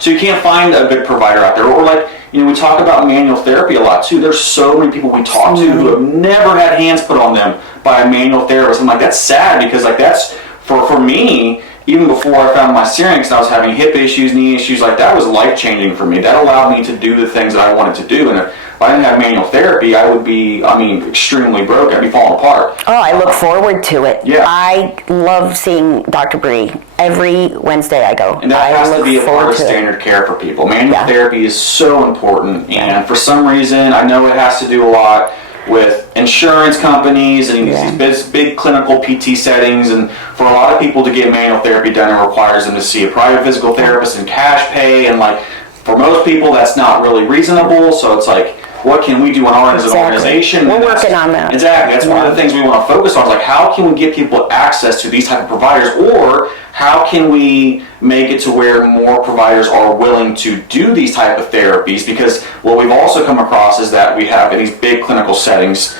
so you can't find a good provider out there. Or we talk about manual therapy a lot too. There's so many people we talk to who have never had hands put on them by a manual therapist. I'm that's sad, because that's for me. Even before I found my syrinx, and I was having hip issues, knee issues, that was life-changing for me. That allowed me to do the things that I wanted to do. And if I didn't have manual therapy, I would be, extremely broke. I'd be falling apart. Oh, I look forward to it. Yeah. I love seeing Dr. Bree. Every Wednesday I go. And that has to be a part of standard care for people. Manual therapy is so important. And for some reason, I know it has to do a lot with insurance companies and these big clinical PT settings, and for a lot of people to get manual therapy done, it requires them to see a private physical therapist and cash pay, and for most people that's not really reasonable. So it's what can we do in our as an organization? We're working on that. Exactly. That's one of the things we want to focus on, is how can we get people access to these type of providers, or how can we make it to where more providers are willing to do these type of therapies? Because what we've also come across is that we have in these big clinical settings,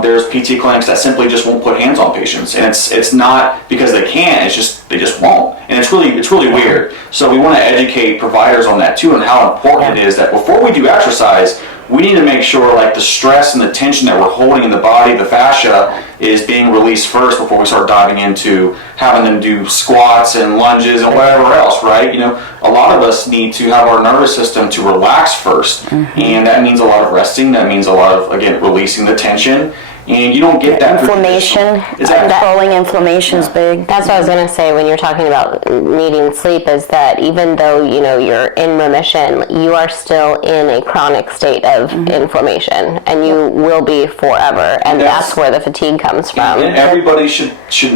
there's PT clinics that simply just won't put hands on patients, and it's not because they can't, it's just they just won't, and it's really weird. So we want to educate providers on that too, and how important it is that before we do exercise, we need to make sure the stress and the tension that we're holding in the body, the fascia, is being released first before we start diving into having them do squats and lunges and whatever else, right? A lot of us need to have our nervous system to relax first. And that means a lot of resting. That means a lot of, again, releasing the tension. And you don't get that. Inflammation. Controlling inflammation is big. That's what I was going to say when you're talking about needing sleep, is that even though, you're in remission, you are still in a chronic state of inflammation, and you will be forever. And that's where the fatigue comes from. And everybody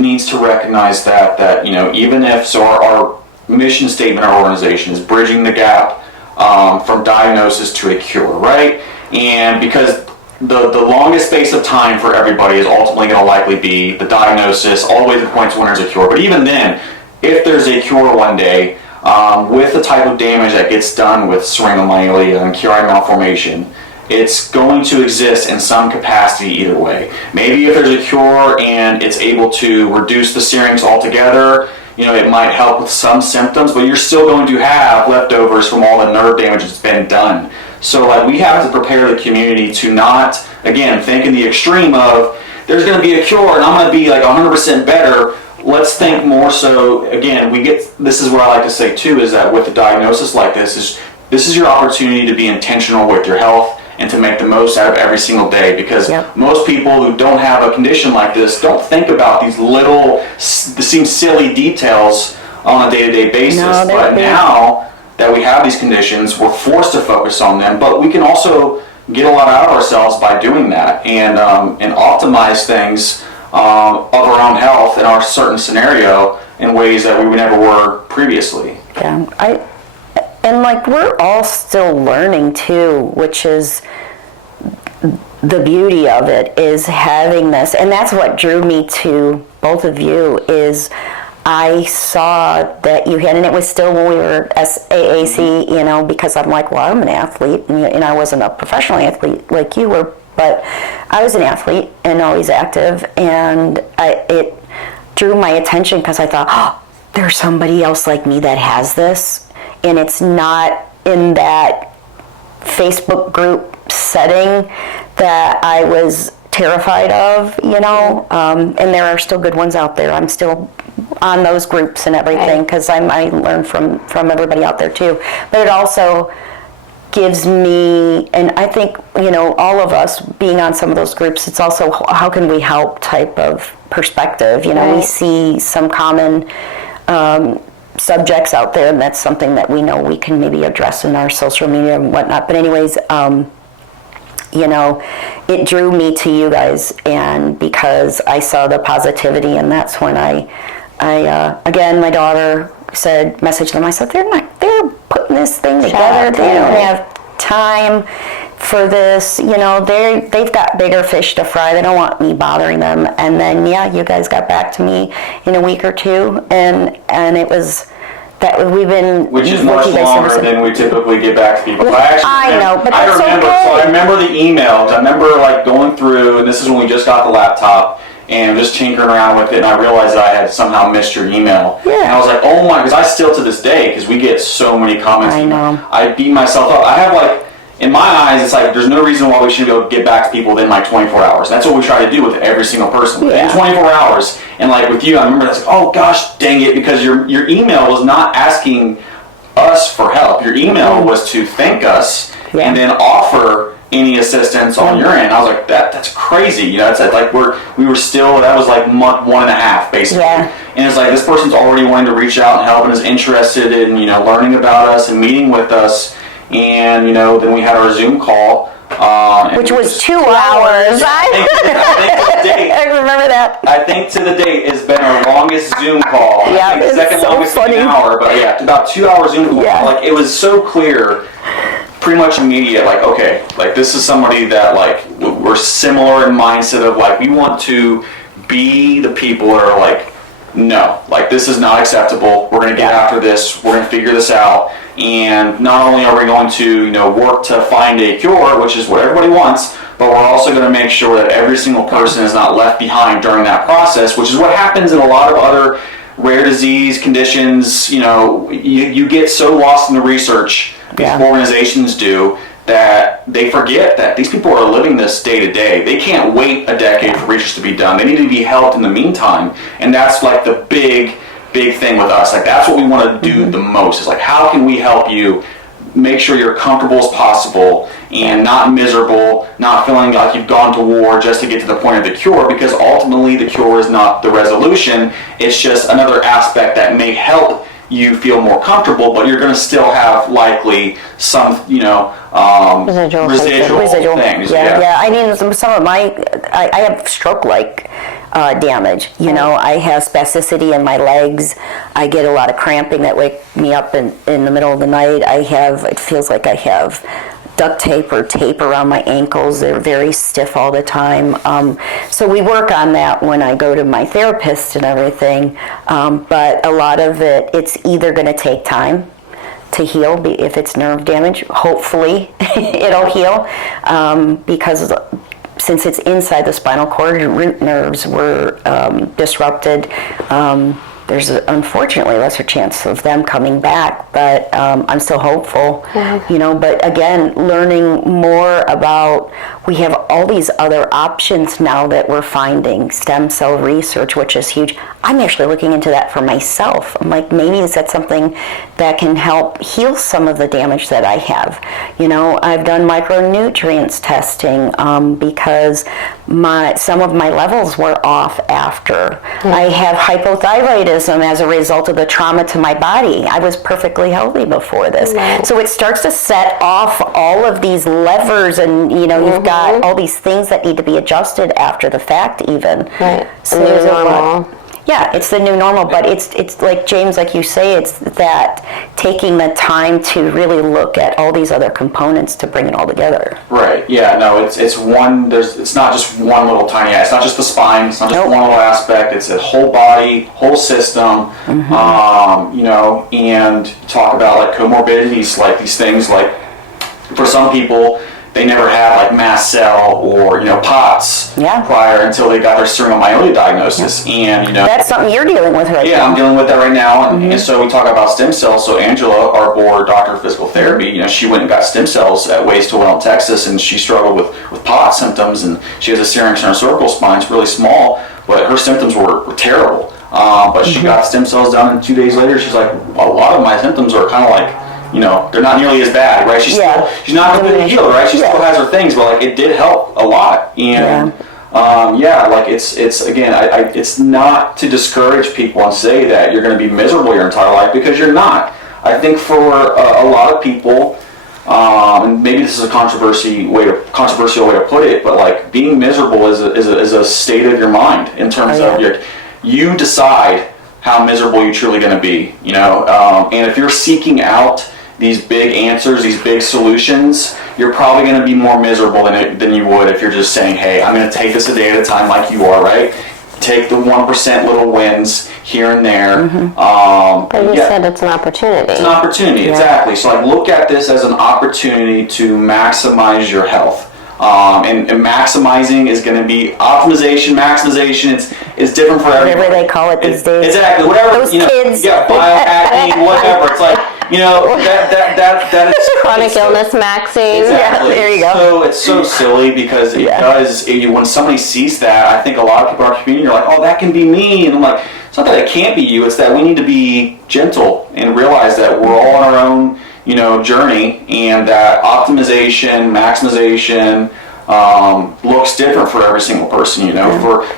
needs to recognize that, even if, our mission statement, our organization is bridging the gap from diagnosis to a cure, right? And because the longest space of time for everybody is ultimately going to likely be the diagnosis, all the way to the point to when there's a cure. But even then, if there's a cure one day, with the type of damage that gets done with syringomyelia and curare malformation, it's going to exist in some capacity either way. Maybe if there's a cure and it's able to reduce the syrinx altogether, it might help with some symptoms, but you're still going to have leftovers from all the nerve damage that's been done. So we have to prepare the community to not, again, think in the extreme of there's going to be a cure and I'm going to be 100% better. Let's think more so, again, this is what I like to say too, is that with a diagnosis like this is your opportunity to be intentional with your health and to make the most out of every single day, because most people who don't have a condition like this don't think about these little, seem silly details on a day-to-day basis. But now that we have these conditions, we're forced to focus on them, but we can also get a lot out of ourselves by doing that and optimize things of our own health in our certain scenario in ways that we never were previously. Yeah, and like we're all still learning too, which is the beauty of it, is having this, and that's what drew me to both of you, is I saw that you had, and it was still when we were AAC, you know, because I'm like, well, I'm an athlete, and I wasn't a professional athlete like you were, but I was an athlete and always active, and it drew my attention because I thought, oh, there's somebody else like me that has this, and it's not in that Facebook group setting that I was terrified of, you know, and there are still good ones out there. I'm still on those groups and everything because I learn from everybody out there too. But it also gives me, and I think, you know, all of us being on some of those groups, it's also how can we help type of perspective. You know, we see some common subjects out there, and that's something that we know we can maybe address in our social media and whatnot. But anyways, you know, it drew me to you guys, and because I saw the positivity, and that's when I again, my daughter messaged them. I said, they're putting this thing together. They don't have time for this. You know, they've got bigger fish to fry. They don't want me bothering them. And then, you guys got back to me in a week or two, and it was that we've been, which is much longer than we typically get back to people. I know, but that's remember, okay. So I remember the emails. I remember like going through, and this is when we just got the laptop, and just tinkering around with it, and I realized that I had somehow missed your email. Yeah. And I was like, oh my, because I still to this day, because we get so many comments. I know. I beat myself up. I have like, in my eyes, it's like there's no reason why we shouldn't be able to get back to people within like 24 hours. That's what we try to do with every single person. Within 24 hours. And like with you, I remember that's like, oh gosh, dang it, because your email was not asking us for help. Your email was to thank us and then offer any assistance on your end. I was like, that's crazy. You know, it's like we were still, that was like month 1.5 basically. Yeah. And it's like this person's already wanting to reach out and help and is interested in, you know, learning about us and meeting with us. And, you know, then we had our Zoom call. Which was 2 hours. I remember that. I think to the date has been our longest Zoom call. Yeah, I think the second longest was an hour. But yeah, about 2 hour Zoom call. Yeah. Like, it was so clear, pretty much immediate, like, okay, like, this is somebody that, like, we're similar in mindset of, like, we want to be the people that are like, no, like, this is not acceptable. We're going to get after this. We're going to figure this out. And not only are we going to, you know, work to find a cure, which is what everybody wants, but we're also going to make sure that every single person is not left behind during that process, which is what happens in a lot of other rare disease conditions. You know, you get so lost in the research, these organizations do, that they forget that these people are living this day to day. They can't wait a decade for research to be done. They need to be helped in the meantime. And that's like the big thing with us. Like, that's what we want to do the most, is like, how can we help you make sure you're comfortable as possible and not miserable, not feeling like you've gone to war just to get to the point of the cure, because ultimately the cure is not the resolution. It's just another aspect that may help you feel more comfortable, but you're going to still have likely some, you know, residual things. Yeah. I mean, some of I have stroke-like damage. You know, I have spasticity in my legs. I get a lot of cramping that wake me up in the middle of the night. It feels like I have duct tape or tape around my ankles. They're very stiff all the time. So we work on that when I go to my therapist and everything. But a lot of it's either going to take time to heal. If it's nerve damage, hopefully it'll heal, because since it's inside the spinal cord, root nerves were disrupted. There's unfortunately lesser chance of them coming back, but I'm still hopeful, you know. But again, learning more about, we have all these other options now that we're finding, stem cell research, which is huge. I'm actually looking into that for myself. I'm like, maybe is that something that can help heal some of the damage that I have? You know, I've done micronutrients testing because some of my levels were off after. I have hypothyroidism as a result of the trauma to my body. I was perfectly healthy before this. So it starts to set off all of these levers, and you've got all these things that need to be adjusted after the fact even. So there's normal. Yeah, it's the new normal, but it's like, James, like you say, it's that taking the time to really look at all these other components to bring it all together. Right. Yeah. No. It's one. It's not just one little tiny. It's not just the spine. It's not just one little aspect. It's a whole body, whole system. And talk about like comorbidities, like these things. Like for some people, they never had like mast cell or POTS prior until they got their syringomyelia diagnosis, and that's something you're dealing with right now. Yeah, I'm dealing with that right now, and so we talk about stem cells. So Angela, our board doctor of physical therapy, she went and got stem cells at Ways to Well, Texas, and she struggled with POTS symptoms, and she has a syrinx in her cervical spine. It's really small, but her symptoms were terrible. But she got stem cells done, and 2 days later, she's like, a lot of my symptoms are kind of like, they're not nearly as bad, right? She's not completely healed, right? She still has her things, but like it did help a lot. And like it's again, it's not to discourage people and say that you're going to be miserable your entire life, because you're not. I think for a lot of people, and maybe this is a controversial way to put it, but like being miserable is a state of your mind in terms of you decide how miserable you're truly going to be, and if you're seeking out these big answers, these big solutions, you're probably going to be more miserable than you would if you're just saying, hey, I'm going to take this a day at a time, like you are, right? Take the 1% little wins here and there. But you said it's an opportunity. It's an opportunity, exactly. So like, look at this as an opportunity to maximize your health. And maximizing is going to be optimization, maximization. It's different for everyone. Whatever they call it these days. Exactly. Whatever. Those kids. Yeah, biohacking, whatever. It's like, that is chronic illness maxing. Exactly. Yeah, there you go. So it's so silly, because it does. When somebody sees that, I think a lot of people in our community are like, "Oh, that can be me," and I'm like, it's not that it can't be you. It's that we need to be gentle and realize that we're all on our own, journey, and that optimization, maximization, looks different for every single person.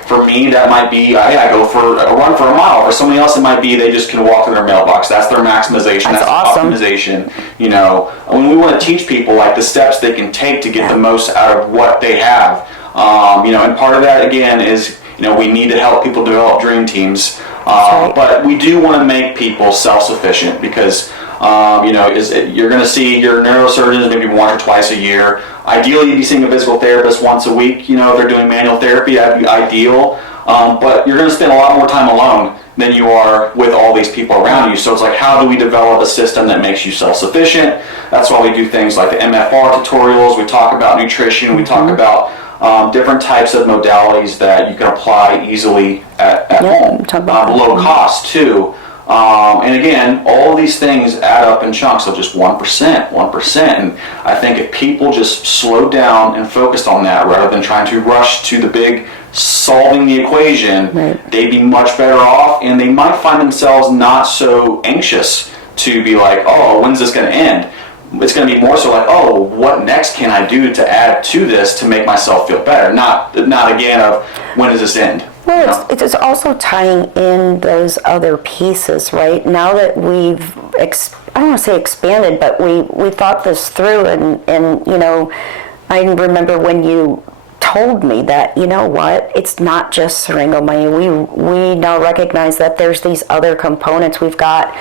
For me, that might be I go for a run for a mile. For somebody else, it might be they just can walk in their mailbox. That's their maximization. That's awesome. Optimization. When we want to teach people like the steps they can take to get the most out of what they have. And part of that again is we need to help people develop dream teams. But we do want to make people self-sufficient, because you're going to see your neurosurgeons maybe once or twice a year. Ideally, you'd be seeing a physical therapist once a week. They're doing manual therapy. That'd be ideal. But you're going to spend a lot more time alone than you are with all these people around you. So it's like, how do we develop a system that makes you self-sufficient? That's why we do things like the MFR tutorials. We talk about nutrition. We talk about different types of modalities that you can apply easily at home, low cost too. And again, all of these things add up in chunks of just 1%. And I think if people just slowed down and focused on that rather than trying to rush to the big solving the equation, they'd be much better off, and they might find themselves not so anxious to be like, oh, when's this going to end? It's going to be more so like, oh, what next can I do to add to this to make myself feel better? Not again of, when does this end? Well, it's also tying in those other pieces, right? Now that we've, I don't want to say expanded, but we thought this through, and I remember when you told me that, it's not just syringomyelia. We now recognize that there's these other components. We've got,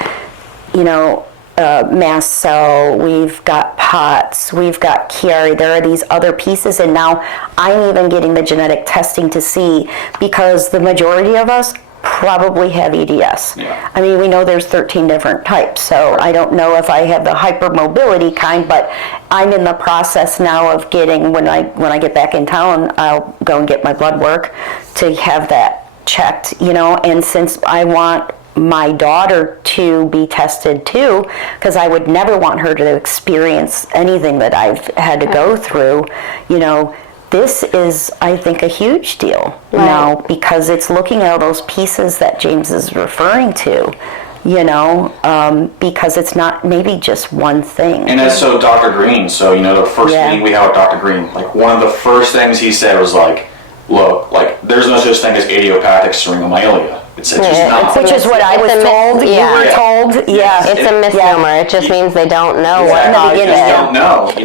mast cell, we've got POTS, we've got Chiari. There are these other pieces, and now I'm even getting the genetic testing to see, because the majority of us probably have EDS. Yeah. I mean, we know there's 13 different types, so I don't know if I have the hypermobility kind, but I'm in the process now of getting, when I get back in town, I'll go and get my blood work to have that checked, and since I want my daughter to be tested too, because I would never want her to experience anything that I've had to go through, this is, I think, a huge deal now, because it's looking at all those pieces that James is referring to, because it's not maybe just one thing. And that's Dr. Green. So, the first meeting we had with Dr. Green, like one of the first things he said was like, look, like, there's no such thing as idiopathic syringomyelia. It's just not. Which is what I was told. You were told. Yeah. It's a misnomer. It just means they don't know what Exactly. They just don't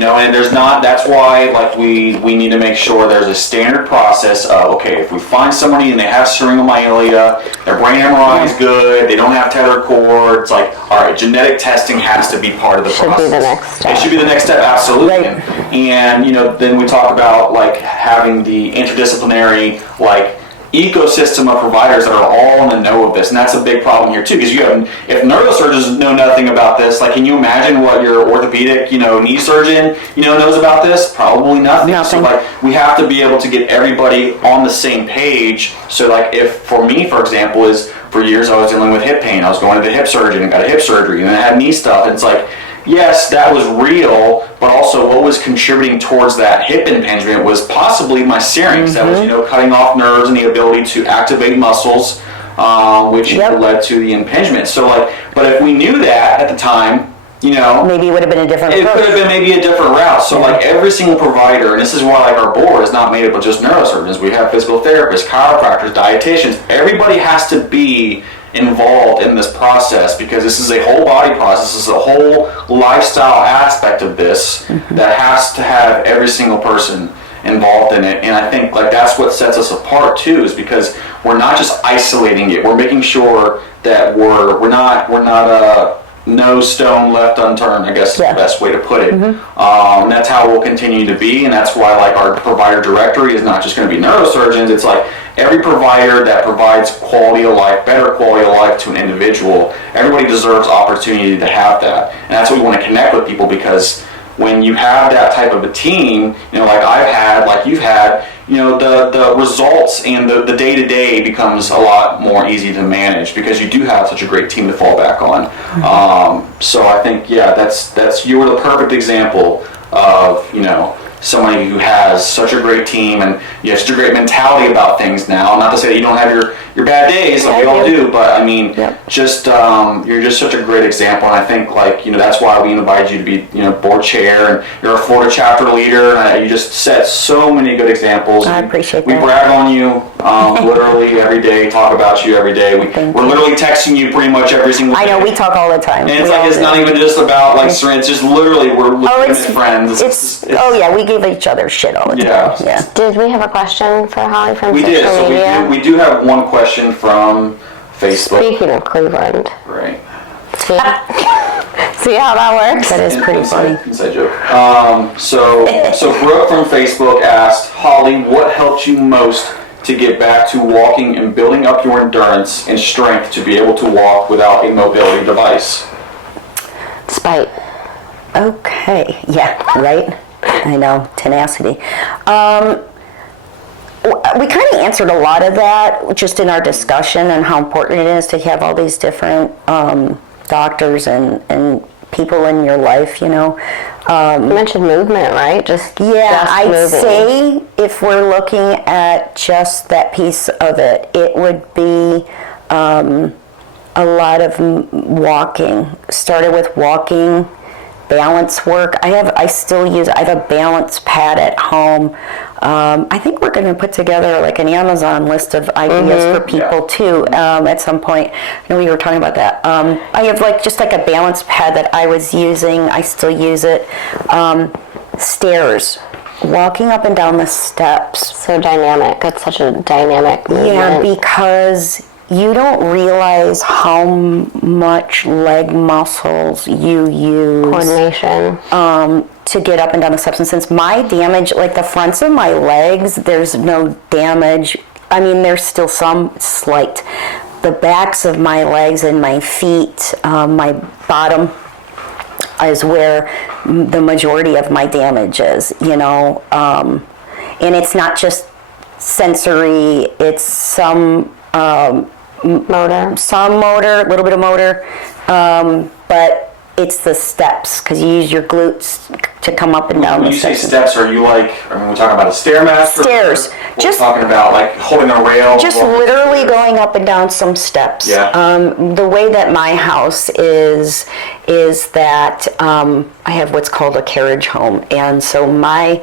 know, and there's not, that's why, like, we need to make sure there's a standard process of, okay, if we find somebody and they have syringomyelia, their brain MRI is good, they don't have tethered cords, like, all right, genetic testing has to be part of the process. Should be the next step. It should be the next step, absolutely. Right. And, then we talk about, like, having the interdisciplinary, like, ecosystem of providers that are all in the know of this, and that's a big problem here too, because if neurosurgeons know nothing about this, like, can you imagine what your orthopedic knee surgeon knows about this? Probably nothing. So, like, we have to be able to get everybody on the same page. So, like, if for me, for example, is for years I was dealing with hip pain, I was going to the hip surgeon and got a hip surgery, and then I had knee stuff, and it's like, yes, that was real, but also what was contributing towards that hip impingement was possibly my syrinx. That was, cutting off nerves and the ability to activate muscles, which led to the impingement. So, like, but if we knew that at the time, maybe it would have been a different approach. It could have been maybe a different route. So, like, every single provider, and this is why, like, our board is not made up of just neurosurgeons. We have physical therapists, chiropractors, dietitians. Everybody has to be involved in this process, because this is a whole body process. This is a whole lifestyle aspect of this that has to have every single person involved in it. And I think, like, that's what sets us apart too, is because we're not just isolating it. We're making sure that we're not no stone left unturned, I guess is the best way to put it. And that's how we'll continue to be, and that's why, like, our provider directory is not just going to be neurosurgeons. It's like every provider that provides quality of life, better quality of life to an individual. Everybody deserves opportunity to have that, and that's what we want to connect with people, because when you have that type of a team, like I've had, like you've had, the results and the day-to-day becomes a lot more easy to manage, because you do have such a great team to fall back on. So I think, that's you were the perfect example of, somebody who has such a great team and you have such a great mentality about things now. Not to say that you don't have your bad days, like we all do, but I mean, just you're just such a great example, and I think, like, that's why we invited you to be, board chair, and you're a Florida chapter leader, and you just set so many good examples. I appreciate that. We brag on you literally every day, talk about you every day. We're literally texting you pretty much every single day. I know, we talk all the time. And it's it's not even just about, like, it's just literally we're legitimate friends. We give each other shit all the time. Yeah. Did we have a question for Holly from social media? So we do have one question from Facebook. Speaking of Cleveland. Right. See how that works? That is pretty funny. Inside joke. So Brooke from Facebook asked, Holly, what helped you most to get back to walking and building up your endurance and strength to be able to walk without a mobility device? Spite. Okay. Yeah, right? I know. Tenacity. We kind of answered a lot of that just in our discussion and how important it is to have all these different doctors and people in your life, you mentioned movement, right? I'd moving. Say if we're looking at just that piece of it, it would be a lot of walking. Started with walking, balance work. I have a balance pad at home. I think we're going to put together like an Amazon list of ideas for people too at some point. I know we were talking about that. I have just a balance pad that I was using. I still use it. Stairs. Walking up and down the steps. So dynamic. It's such a dynamic movement. Yeah, because you don't realize how much leg muscles you use. Coordination. To get up and down the steps. And since my damage, like the fronts of my legs, there's no damage. I mean, there's still some slight. The backs of my legs and my feet, my bottom is where the majority of my damage is, and it's not just sensory, it's some motor, a little bit of motor, but it's the steps, because you use your glutes to come up and down the steps. When you say steps, are you we're talking about a Stairmaster? Stairs. Just talking about holding a rail? Just literally going up and down some steps. Yeah. The way that my house is that I have what's called a carriage home, and so my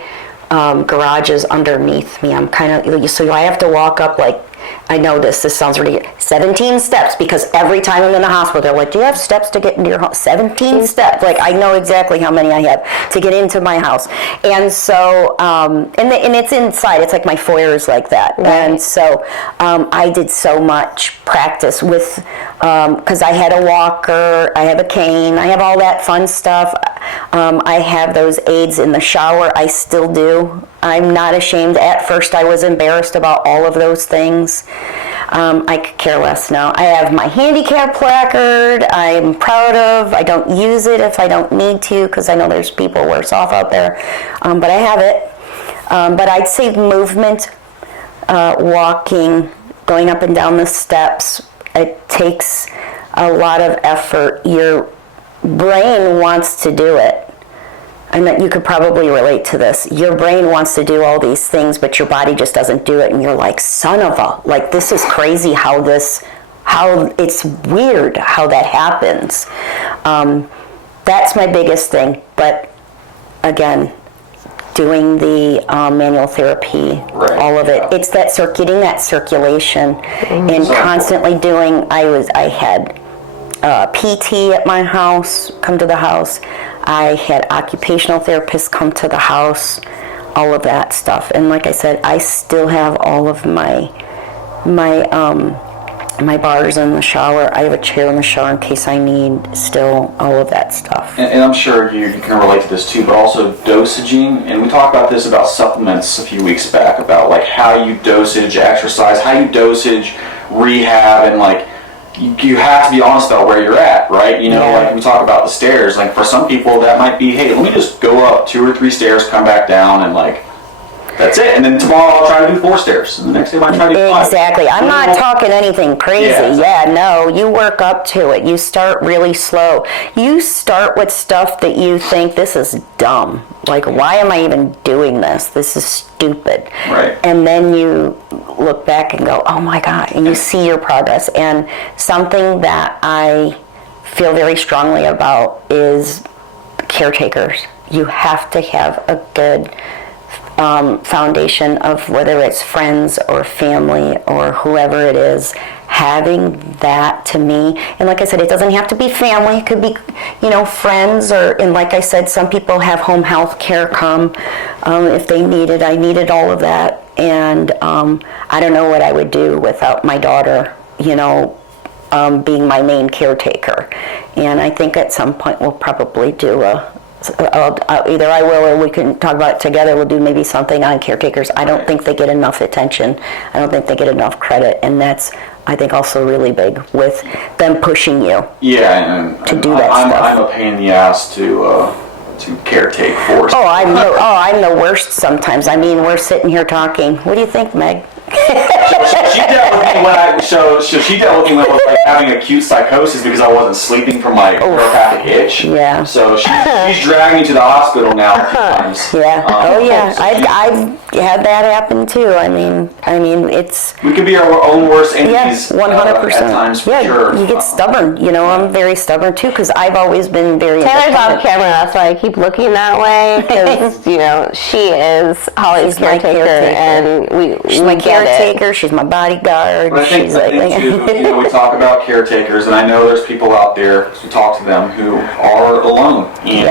garage is underneath me. I'm kind of, so I have to walk up like, I know this sounds ridiculous, 17 steps, because every time I'm in the hospital, they're like, do you have steps to get into your house? 17 steps. Like, I know exactly how many I have to get into my house. And so, and it's inside. It's like my foyer is like that. Right. And so I did so much practice with, because I had a walker, I have a cane, I have all that fun stuff. I have those aids in the shower. I still do. I'm not ashamed. At first, I was embarrassed about all of those things. I could care less now. I have my handicap placard. I'm proud of. I don't use it if I don't need to, because I know there's people worse off out there. But I have it. But I'd say movement, walking, going up and down the steps, it takes a lot of effort. Your brain wants to do it. I mean, you could probably relate to this. Your brain wants to do all these things, but your body just doesn't do it, and you're like, son of a, like, this is crazy how it's weird how that happens. That's my biggest thing. But again, doing the manual therapy, right, all of it, it's that getting that circulation, and constantly doing, I had PT at my house, come to the house. I had occupational therapists come to the house, all of that stuff. And like I said, I still have all of my bars in the shower. I have a chair in the shower in case I need still all of that stuff. And I'm sure you can relate to this too, but also dosaging. And we talked about this about supplements a few weeks back, about like how you dosage exercise, how you dosage rehab, and like, you have to be honest about where you're at, right? You know, yeah. Like we talk about the stairs, like for some people that might be, hey, let me just go up 2 or 3 stairs, come back down, and like, that's it. And then tomorrow I'll try to do 4 stairs. And the next day I might try to do 5. Exactly. I'm not talking anything crazy. Yeah, no, you work up to it. You start really slow. You start with stuff that you think, this is dumb. Like, why am I even doing this? This is stupid. Right. And then you look back and go, oh my God, and you see your progress. And something that I feel very strongly about is caretakers. You have to have a good foundation of, whether it's friends or family or whoever it is, having that, to me, and like I said, it doesn't have to be family, it could be, friends, and like I said, some people have home health care come if they need it. I needed all of that, and I don't know what I would do without my daughter, being my main caretaker. And I think at some point we'll probably do either I will, or we can talk about it together. We'll do maybe something on caretakers. I don't think they get enough attention. I don't think they get enough credit, and that's, I think, also really big with them pushing you. Yeah, to do that stuff. I'm a pain in the ass to caretake for. I'm the worst sometimes. I mean, we're sitting here talking. What do you think, Meg? She dealt with me when I was like having acute psychosis because I wasn't sleeping from my neuropathic itch. Yeah. So she's dragging me to the hospital now a few times. Yeah. I've had that happen too. I mean, it's. We can be our own worst enemies. 100%. At times, for sure. You get stubborn. I'm very stubborn too, because I've always been very. Taylor's off camera, that's why I keep looking that way, because she is Holly's caretaker, and she's my caretaker. She's my bodyguard. But I think too, we talk about caretakers, and I know there's people out there who talk to them who are alone. And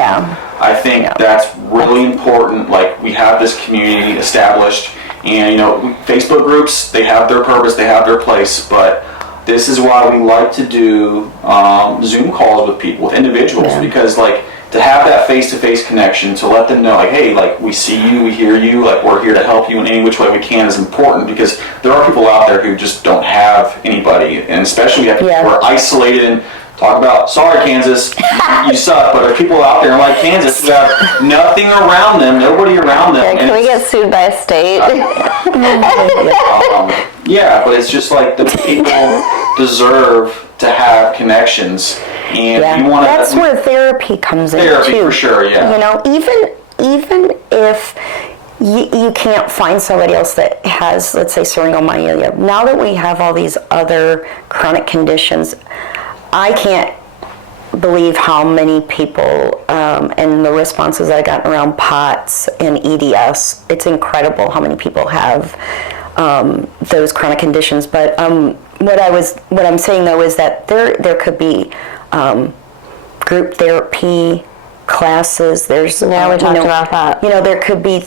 I think that's really important. Like, we have this community established, and Facebook groups, they have their purpose, they have their place, but this is why we like to do Zoom calls with people, with individuals, because like, to have that face-to-face connection, to let them know, like, hey, like, we see you, we hear you, like, we're here to help you in any which way we can, is important, because there are people out there who just don't have anybody, and especially we have people who are isolated and talk about, sorry, Kansas, you suck, but there are people out there like Kansas who have nothing around them, nobody around them. Yeah, can we get sued by a state? Yeah, but it's just like, the people deserve to have connections. And you want to, that's where therapy comes in too. Therapy, for sure, yeah. Even if you can't find somebody else that has, let's say, syringomyelia. Now that we have all these other chronic conditions, I can't believe how many people and the responses I got around POTS and EDS. It's incredible how many people have those chronic conditions. But what I'm saying though is that there could be group therapy classes. There's we talked about that. There could be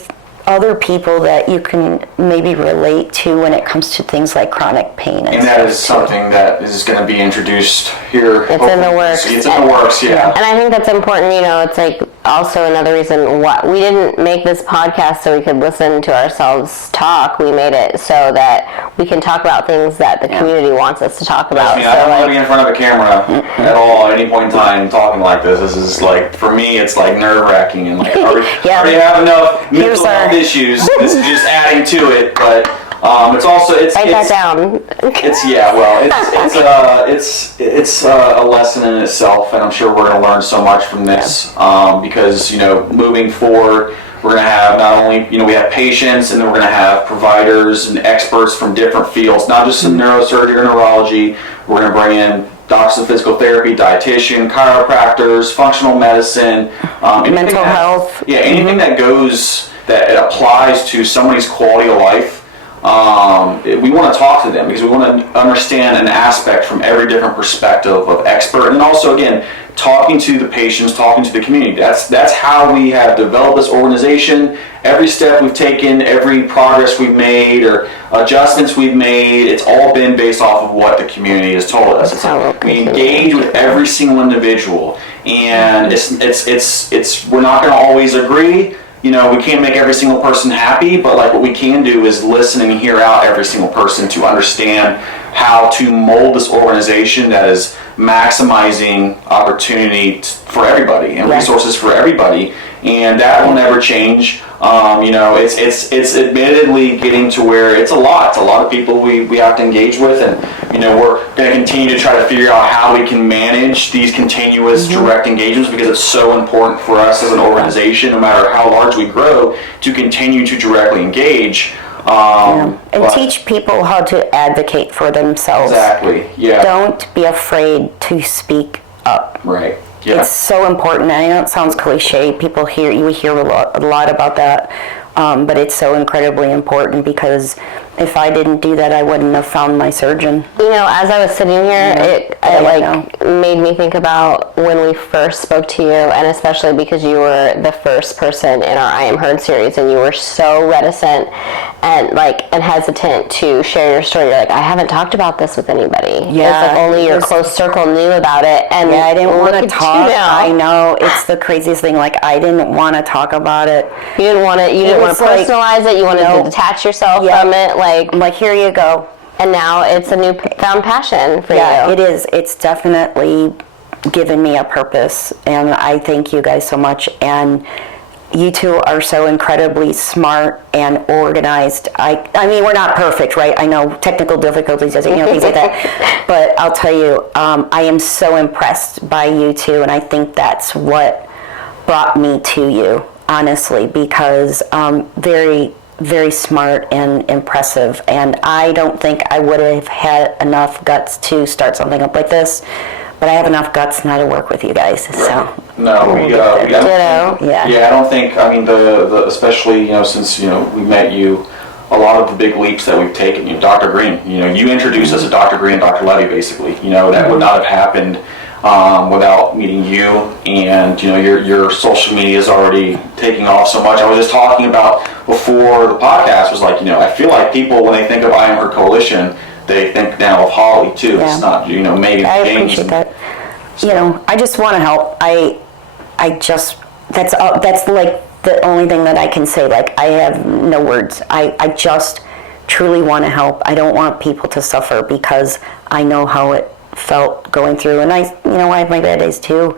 other people that you can maybe relate to when it comes to things like chronic pain. And that is something that is going to be introduced here. It's in the works. It's in the works, yeah. And I think that's important, it's like also another reason why we didn't make this podcast so we could listen to ourselves talk. We made it so that we can talk about things that the community wants us to talk about. I don't want to be in front of a camera at all at any point in time talking like this. This is like, for me, it's like nerve-wracking and like, already have enough mental health issues. This is just adding to it, but it's also write that down. It's a lesson in itself, and I'm sure we're going to learn so much from this because moving forward, we're going to have not only we have patients, and then we're going to have providers and experts from different fields, not just in neurosurgery or neurology. We're going to bring in doctors of physical therapy, dietitian, chiropractors, functional medicine, mental health. Yeah, anything that goes that it applies to somebody's quality of life. We want to talk to them because we want to understand an aspect from every different perspective of expert, and also again talking to the patients, talking to the community. That's how we have developed this organization. Every step we've taken, every progress we've made, or adjustments we've made, it's all been based off of what the community has told us. We engage with every single individual, and it's we're not going to always agree. We can't make every single person happy, but like what we can do is listen and hear out every single person to understand how to mold this organization that is maximizing opportunity for everybody and resources for everybody, and that will never change. It's admittedly getting to where it's a lot of people we have to engage with, and we're going to continue to try to figure out how we can manage these continuous direct engagements, because it's so important for us as an organization, no matter how large we grow, to continue to directly engage. And teach people how to advocate for themselves. Exactly, yeah. Don't be afraid to speak up. Right, yeah. It's so important. I know it sounds cliche. We hear a lot about that. But it's so incredibly important, because if I didn't do that, I wouldn't have found my surgeon. As I was sitting here, it made me think about when we first spoke to you, and especially because you were the first person in our I Am Heard series, and you were so reticent and hesitant to share your story. You're like, I haven't talked about this with anybody. Yeah, it's like only your close circle knew about it, and I didn't want to talk. I know, it's the craziest thing. Like, I didn't want to talk about it. You didn't want to. You didn't want to personalize it. You wanted to detach yourself from it. I'm like, here you go. And now it's a newfound passion for you. Yeah, it is. It's definitely given me a purpose, and I thank you guys so much. And you two are so incredibly smart and organized. I mean, we're not perfect, right? I know technical difficulties, things like that. But I'll tell you, I am so impressed by you two, and I think that's what brought me to you, honestly, because very, very smart and impressive. And I don't think I would have had enough guts to start something up like this, but I have enough guts now to work with you guys. So no, we yeah. I don't think. I mean, the especially since we met you, a lot of the big leaps that we've taken. Dr. Green. You introduced us to Dr. Green and Dr. Levy. Basically, that would not have happened without meeting you, and your social media is already taking off so much. I was just talking about before the podcast was like, I feel like people, when they think of I Am Heard Coalition, they think now of Holly too. Yeah. It's not Megan. I appreciate that. I just want to help. That's like the only thing that I can say. Like, I have no words. I just truly want to help. I don't want people to suffer, because I know how it felt going through, and I have my bad days too,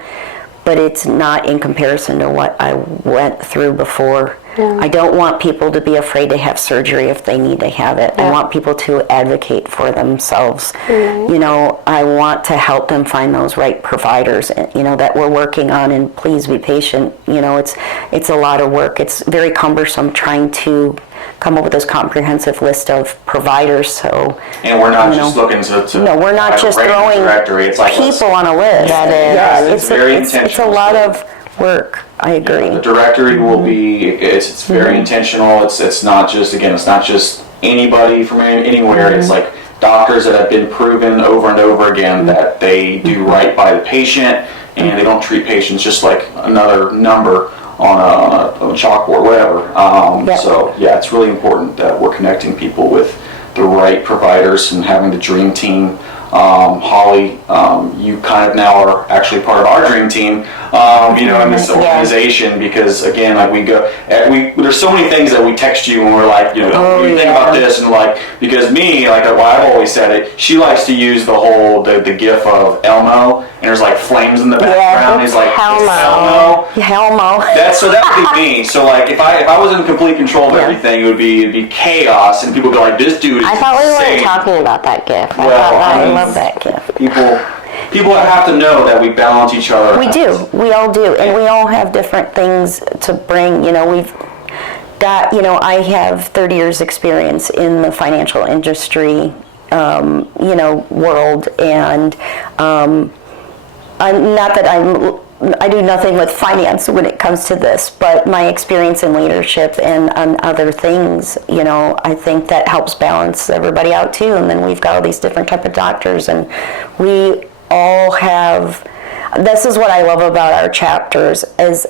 but it's not in comparison to what I went through before. I don't want people to be afraid to have surgery if they need to have it. I want people to advocate for themselves. You know, I want to help them find those right providers, you know, that we're working on, and please be patient. You know, it's a lot of work. It's very cumbersome trying to come up with this comprehensive list of providers. So, and we're not just looking to no, we're not just throwing directory. It's like people on a list. It's very intentional. It's a lot of work. I agree. The directory will be, it's very intentional. It's not just, again, it's not just anybody from anywhere. It's like doctors that have been proven over and over again that they do right by the patient, and they don't treat patients just like another number on a chalkboard, whatever. So yeah, it's really important that we're connecting people with the right providers and having the dream team. Holly, you kind of now are actually part of our dream team, you know, in this organization, because again, like there's so many things that we text you and we're like, you know, what do you think about this? And like, because me, like well, I've always said it, she likes to use the whole, the gif of Elmo, and there's like flames in the background. He's like, Helmo. Helmo. So that would be me. So like, if I was in complete control of everything, it'd be chaos, and people would be like, this dude is I thought we insane. weren't talking about that gif. I love that gift. People have to know that we balance each other. We do. We all do. And we all have different things to bring. You know, we've got, you know, I have 30 years experience in the financial industry, you know, world. And I'm not that I do nothing with finance when it comes to this, but my experience in leadership and on other things, you know, I think that helps balance everybody out too. And then we've got all these different type of doctors, and we all have, this is what I love about our chapters is,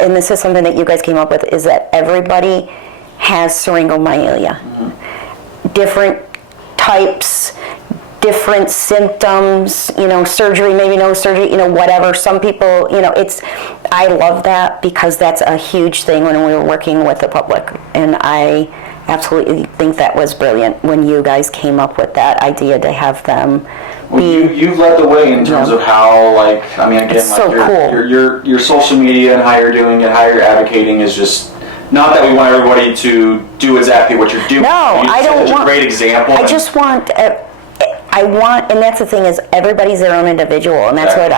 and this is something that you guys came up with, is that everybody has syringomyelia. Different types, different symptoms, you know, surgery, maybe no surgery, you know, whatever. Some people, you know, I love that because that's a huge thing when we were working with the public. And I absolutely think that was brilliant when you guys came up with that idea to have them you've led the way in terms of how, like, I mean, again, it's like so cool. your social media and how you're doing it, how you're advocating is just, not that we want everybody to do exactly what you're doing. No, I don't want. A great example. I just want. I want, and that's the thing, is everybody's their own individual, and that's what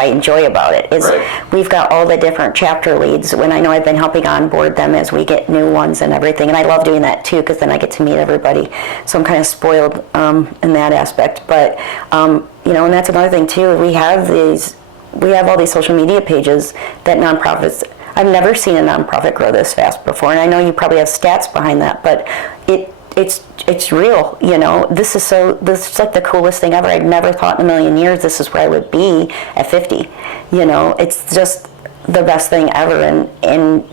I enjoy about it. Is we've got all the different chapter leads. When I know I've been helping onboard them as we get new ones and everything, and I love doing that too because then I get to meet everybody. So I'm kind of spoiled in that aspect. But you know, and that's another thing too. We have all these social media pages that nonprofits. I've never seen a nonprofit grow this fast before, and I know you probably have stats behind that, but it's real, you know. This is like the coolest thing ever. I'd never thought in a million years this is where I would be at 50. You know, it's just the best thing ever, and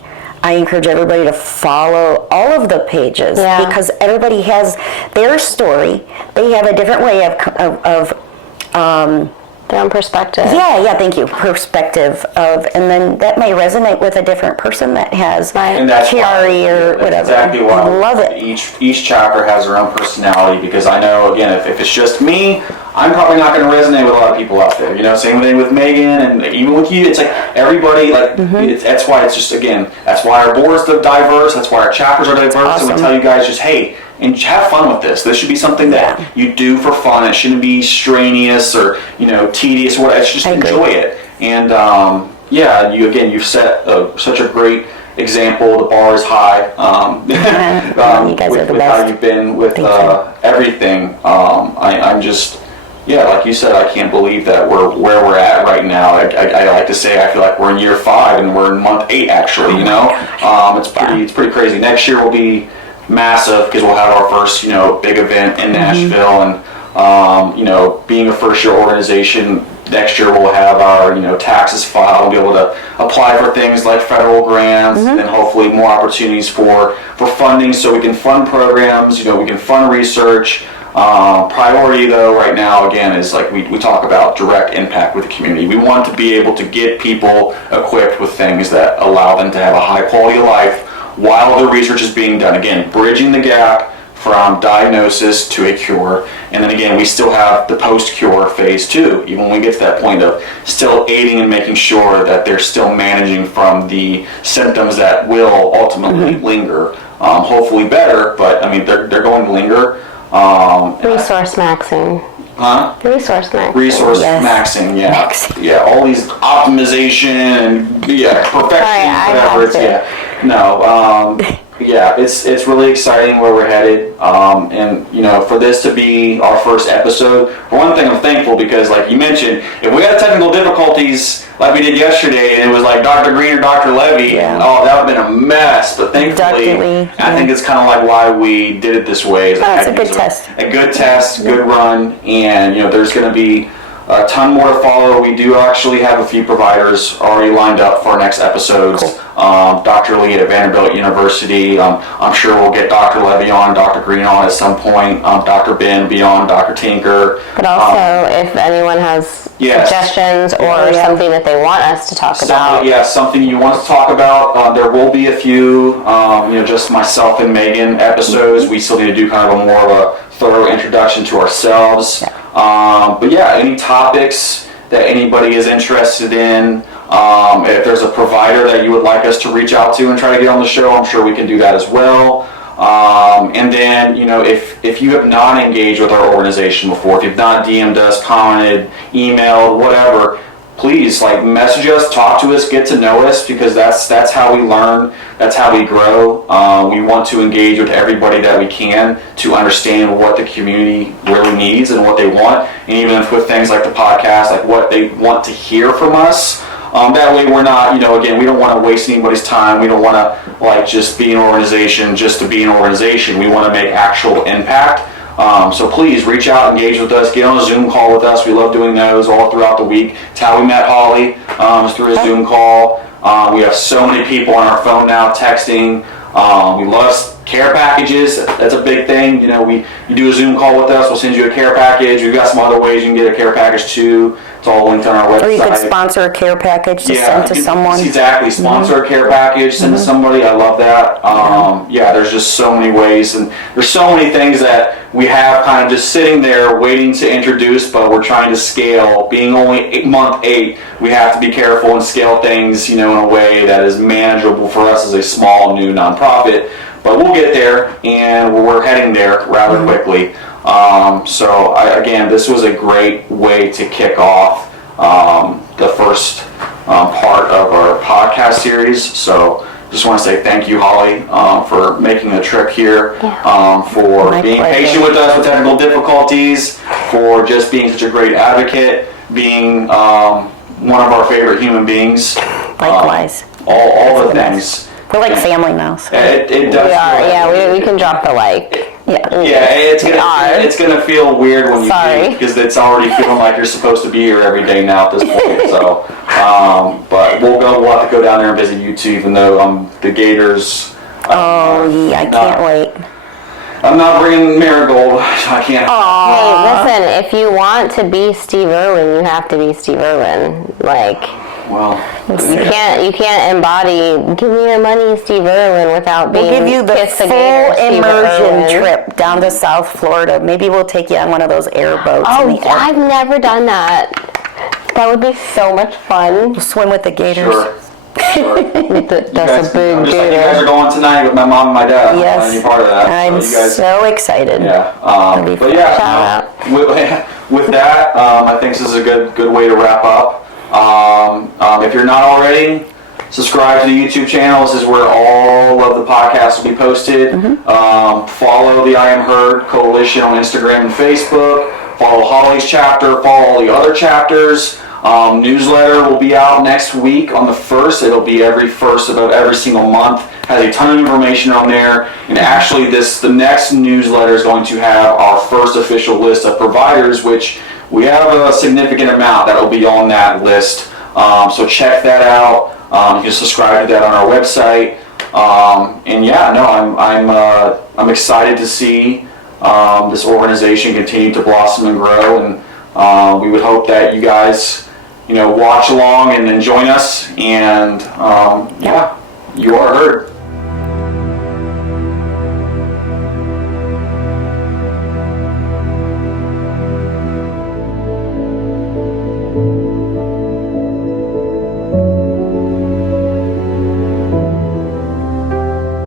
I encourage everybody to follow all of the pages because everybody has their story. They have a different way of their own perspective. Yeah, thank you. Perspective of, and then that may resonate with a different person that has Chiari or whatever. Exactly why I love it. Each chapter has their own personality, because I know, again, if it's just me, I'm probably not going to resonate with a lot of people out there. You know, same thing with Megan and even with you. It's like everybody, like, that's why it's just, again, that's why our board's diverse. That's why our chapters are diverse. Awesome. So we tell you guys just, hey, and have fun with this. This should be something that you do for fun. It shouldn't be strenuous or, you know, tedious. It's just enjoy it. And you've set such a great example. The bar is high. You guys are the with best. how you've been with everything. I'm just, like you said, I can't believe that we're where we're at right now. I like to say I feel like we're in year 5 and we're in month 8 actually. You know, it's pretty crazy. Next year will be massive because we'll have our first, you know, big event in Nashville, and you know, being a first year organization, next year we'll have our, you know, taxes filed, we'll be able to apply for things like federal grants, and hopefully more opportunities for funding so we can fund programs, you know, we can fund research. Priority though right now again is, like we talk about, direct impact with the community. We want to be able to get people equipped with things that allow them to have a high quality of life while the research is being done. Again, bridging the gap from diagnosis to a cure. And then again, we still have the post-cure phase 2, even when we get to that point of still aiding and making sure that they're still managing from the symptoms that will ultimately linger. Hopefully better, but I mean, they're going to linger. Resource maxing. Huh? Resource maxing. Resource maxing, yeah. Maxing. Yeah, all these optimization and perfection, whatever it's, yeah, it's really exciting where we're headed, and for this to be our first episode, for one thing I'm thankful because like you mentioned, if we had technical difficulties like we did yesterday and it was like Dr. Green or Dr. Levy, oh, that would have been a mess, but thankfully, I think it's kind of like why we did it this way. It's a good test. A good test, good run, and there's going to be a ton more to follow. We do actually have a few providers already lined up for our next episodes. Cool. Dr. Lee at Vanderbilt University. I'm sure we'll get Dr. Levy on, Dr. Green on at some point. Dr. Ben be on, Dr. Tinker. But also, if anyone has suggestions or something that they want us to talk about. Yeah, something you want to talk about. There will be a few, just myself and Megan episodes. We still need to do kind of a more of a thorough introduction to ourselves. But yeah, any topics that anybody is interested in, if there's a provider that you would like us to reach out to and try to get on the show, I'm sure we can do that as well. And then, if you have not engaged with our organization before, if you've not DM'd us, commented, emailed, whatever, please message us, talk to us, get to know us, because that's how we learn, that's how we grow. We want to engage with everybody that we can to understand what the community really needs and what they want, and even with things like the podcast, like what they want to hear from us. That way we're not, again, we don't want to waste anybody's time. We don't want to just be an organization just to be an organization. We want to make actual impact. So please reach out, engage with us, get on a Zoom call with us. We love doing those all throughout the week. It's how we met Holly, through a Zoom call. We have so many people on our phone now texting. We love care packages. That's a big thing. You do a Zoom call with us, we'll send you a care package. We've got some other ways you can get a care package too. It's all linked on our website. Or you could sponsor a care package to send to someone. Exactly, sponsor a care package, send to somebody. I love that. There's just so many ways, and there's so many things that we have kind of just sitting there waiting to introduce, but we're trying to scale. Being only month 8, we have to be careful and scale things, in a way that is manageable for us as a small new nonprofit. But we'll get there, and we're heading there rather quickly. Again, this was a great way to kick off the first part of our podcast series. So just want to say thank you, Holly, for making the trip here, for being patient with us with technical difficulties, for just being such a great advocate, being one of our favorite human beings. Likewise. All the things. We're like family now. So. It does. We are. Yeah, we can drop the like. It's gonna feel weird when you leave, because it's already feeling like you're supposed to be here every day now at this point. So, but we'll have to go down there and visit you too, even though the Gators. I can't wait. I'm not bringing Marigold. I can't. Hey, listen, if you want to be Steve Irwin, you have to be Steve Irwin. Well, you can't embody "Give me your money, Steve Irwin" without being. We'll give you the Kiss the full Gator, immersion trip down to South Florida. Maybe we'll take you on one of those airboats. I've never done that. That would be so much fun. We'll swim with the gators. Sure. That's a big just like you gator. guys are going tonight with my mom and my dad. Yes. I'm part of that. I'm so excited. Yeah. But yeah. With that, I think this is a good way to wrap up. If you're not already, subscribe to the YouTube channel. This is where all of the podcasts will be posted. Follow the I Am Heard Coalition on Instagram and Facebook. Follow Holly's chapter. Follow all the other chapters. Newsletter will be out next week on the 1st. It'll be every 1st of every single month. Has a ton of information on there. And actually, the next newsletter is going to have our first official list of providers, which we have a significant amount that will be on that list. So check that out. You can subscribe to that on our website. I'm excited to see this organization continue to blossom and grow, and we would hope that you guys, watch along and join us. And you are heard.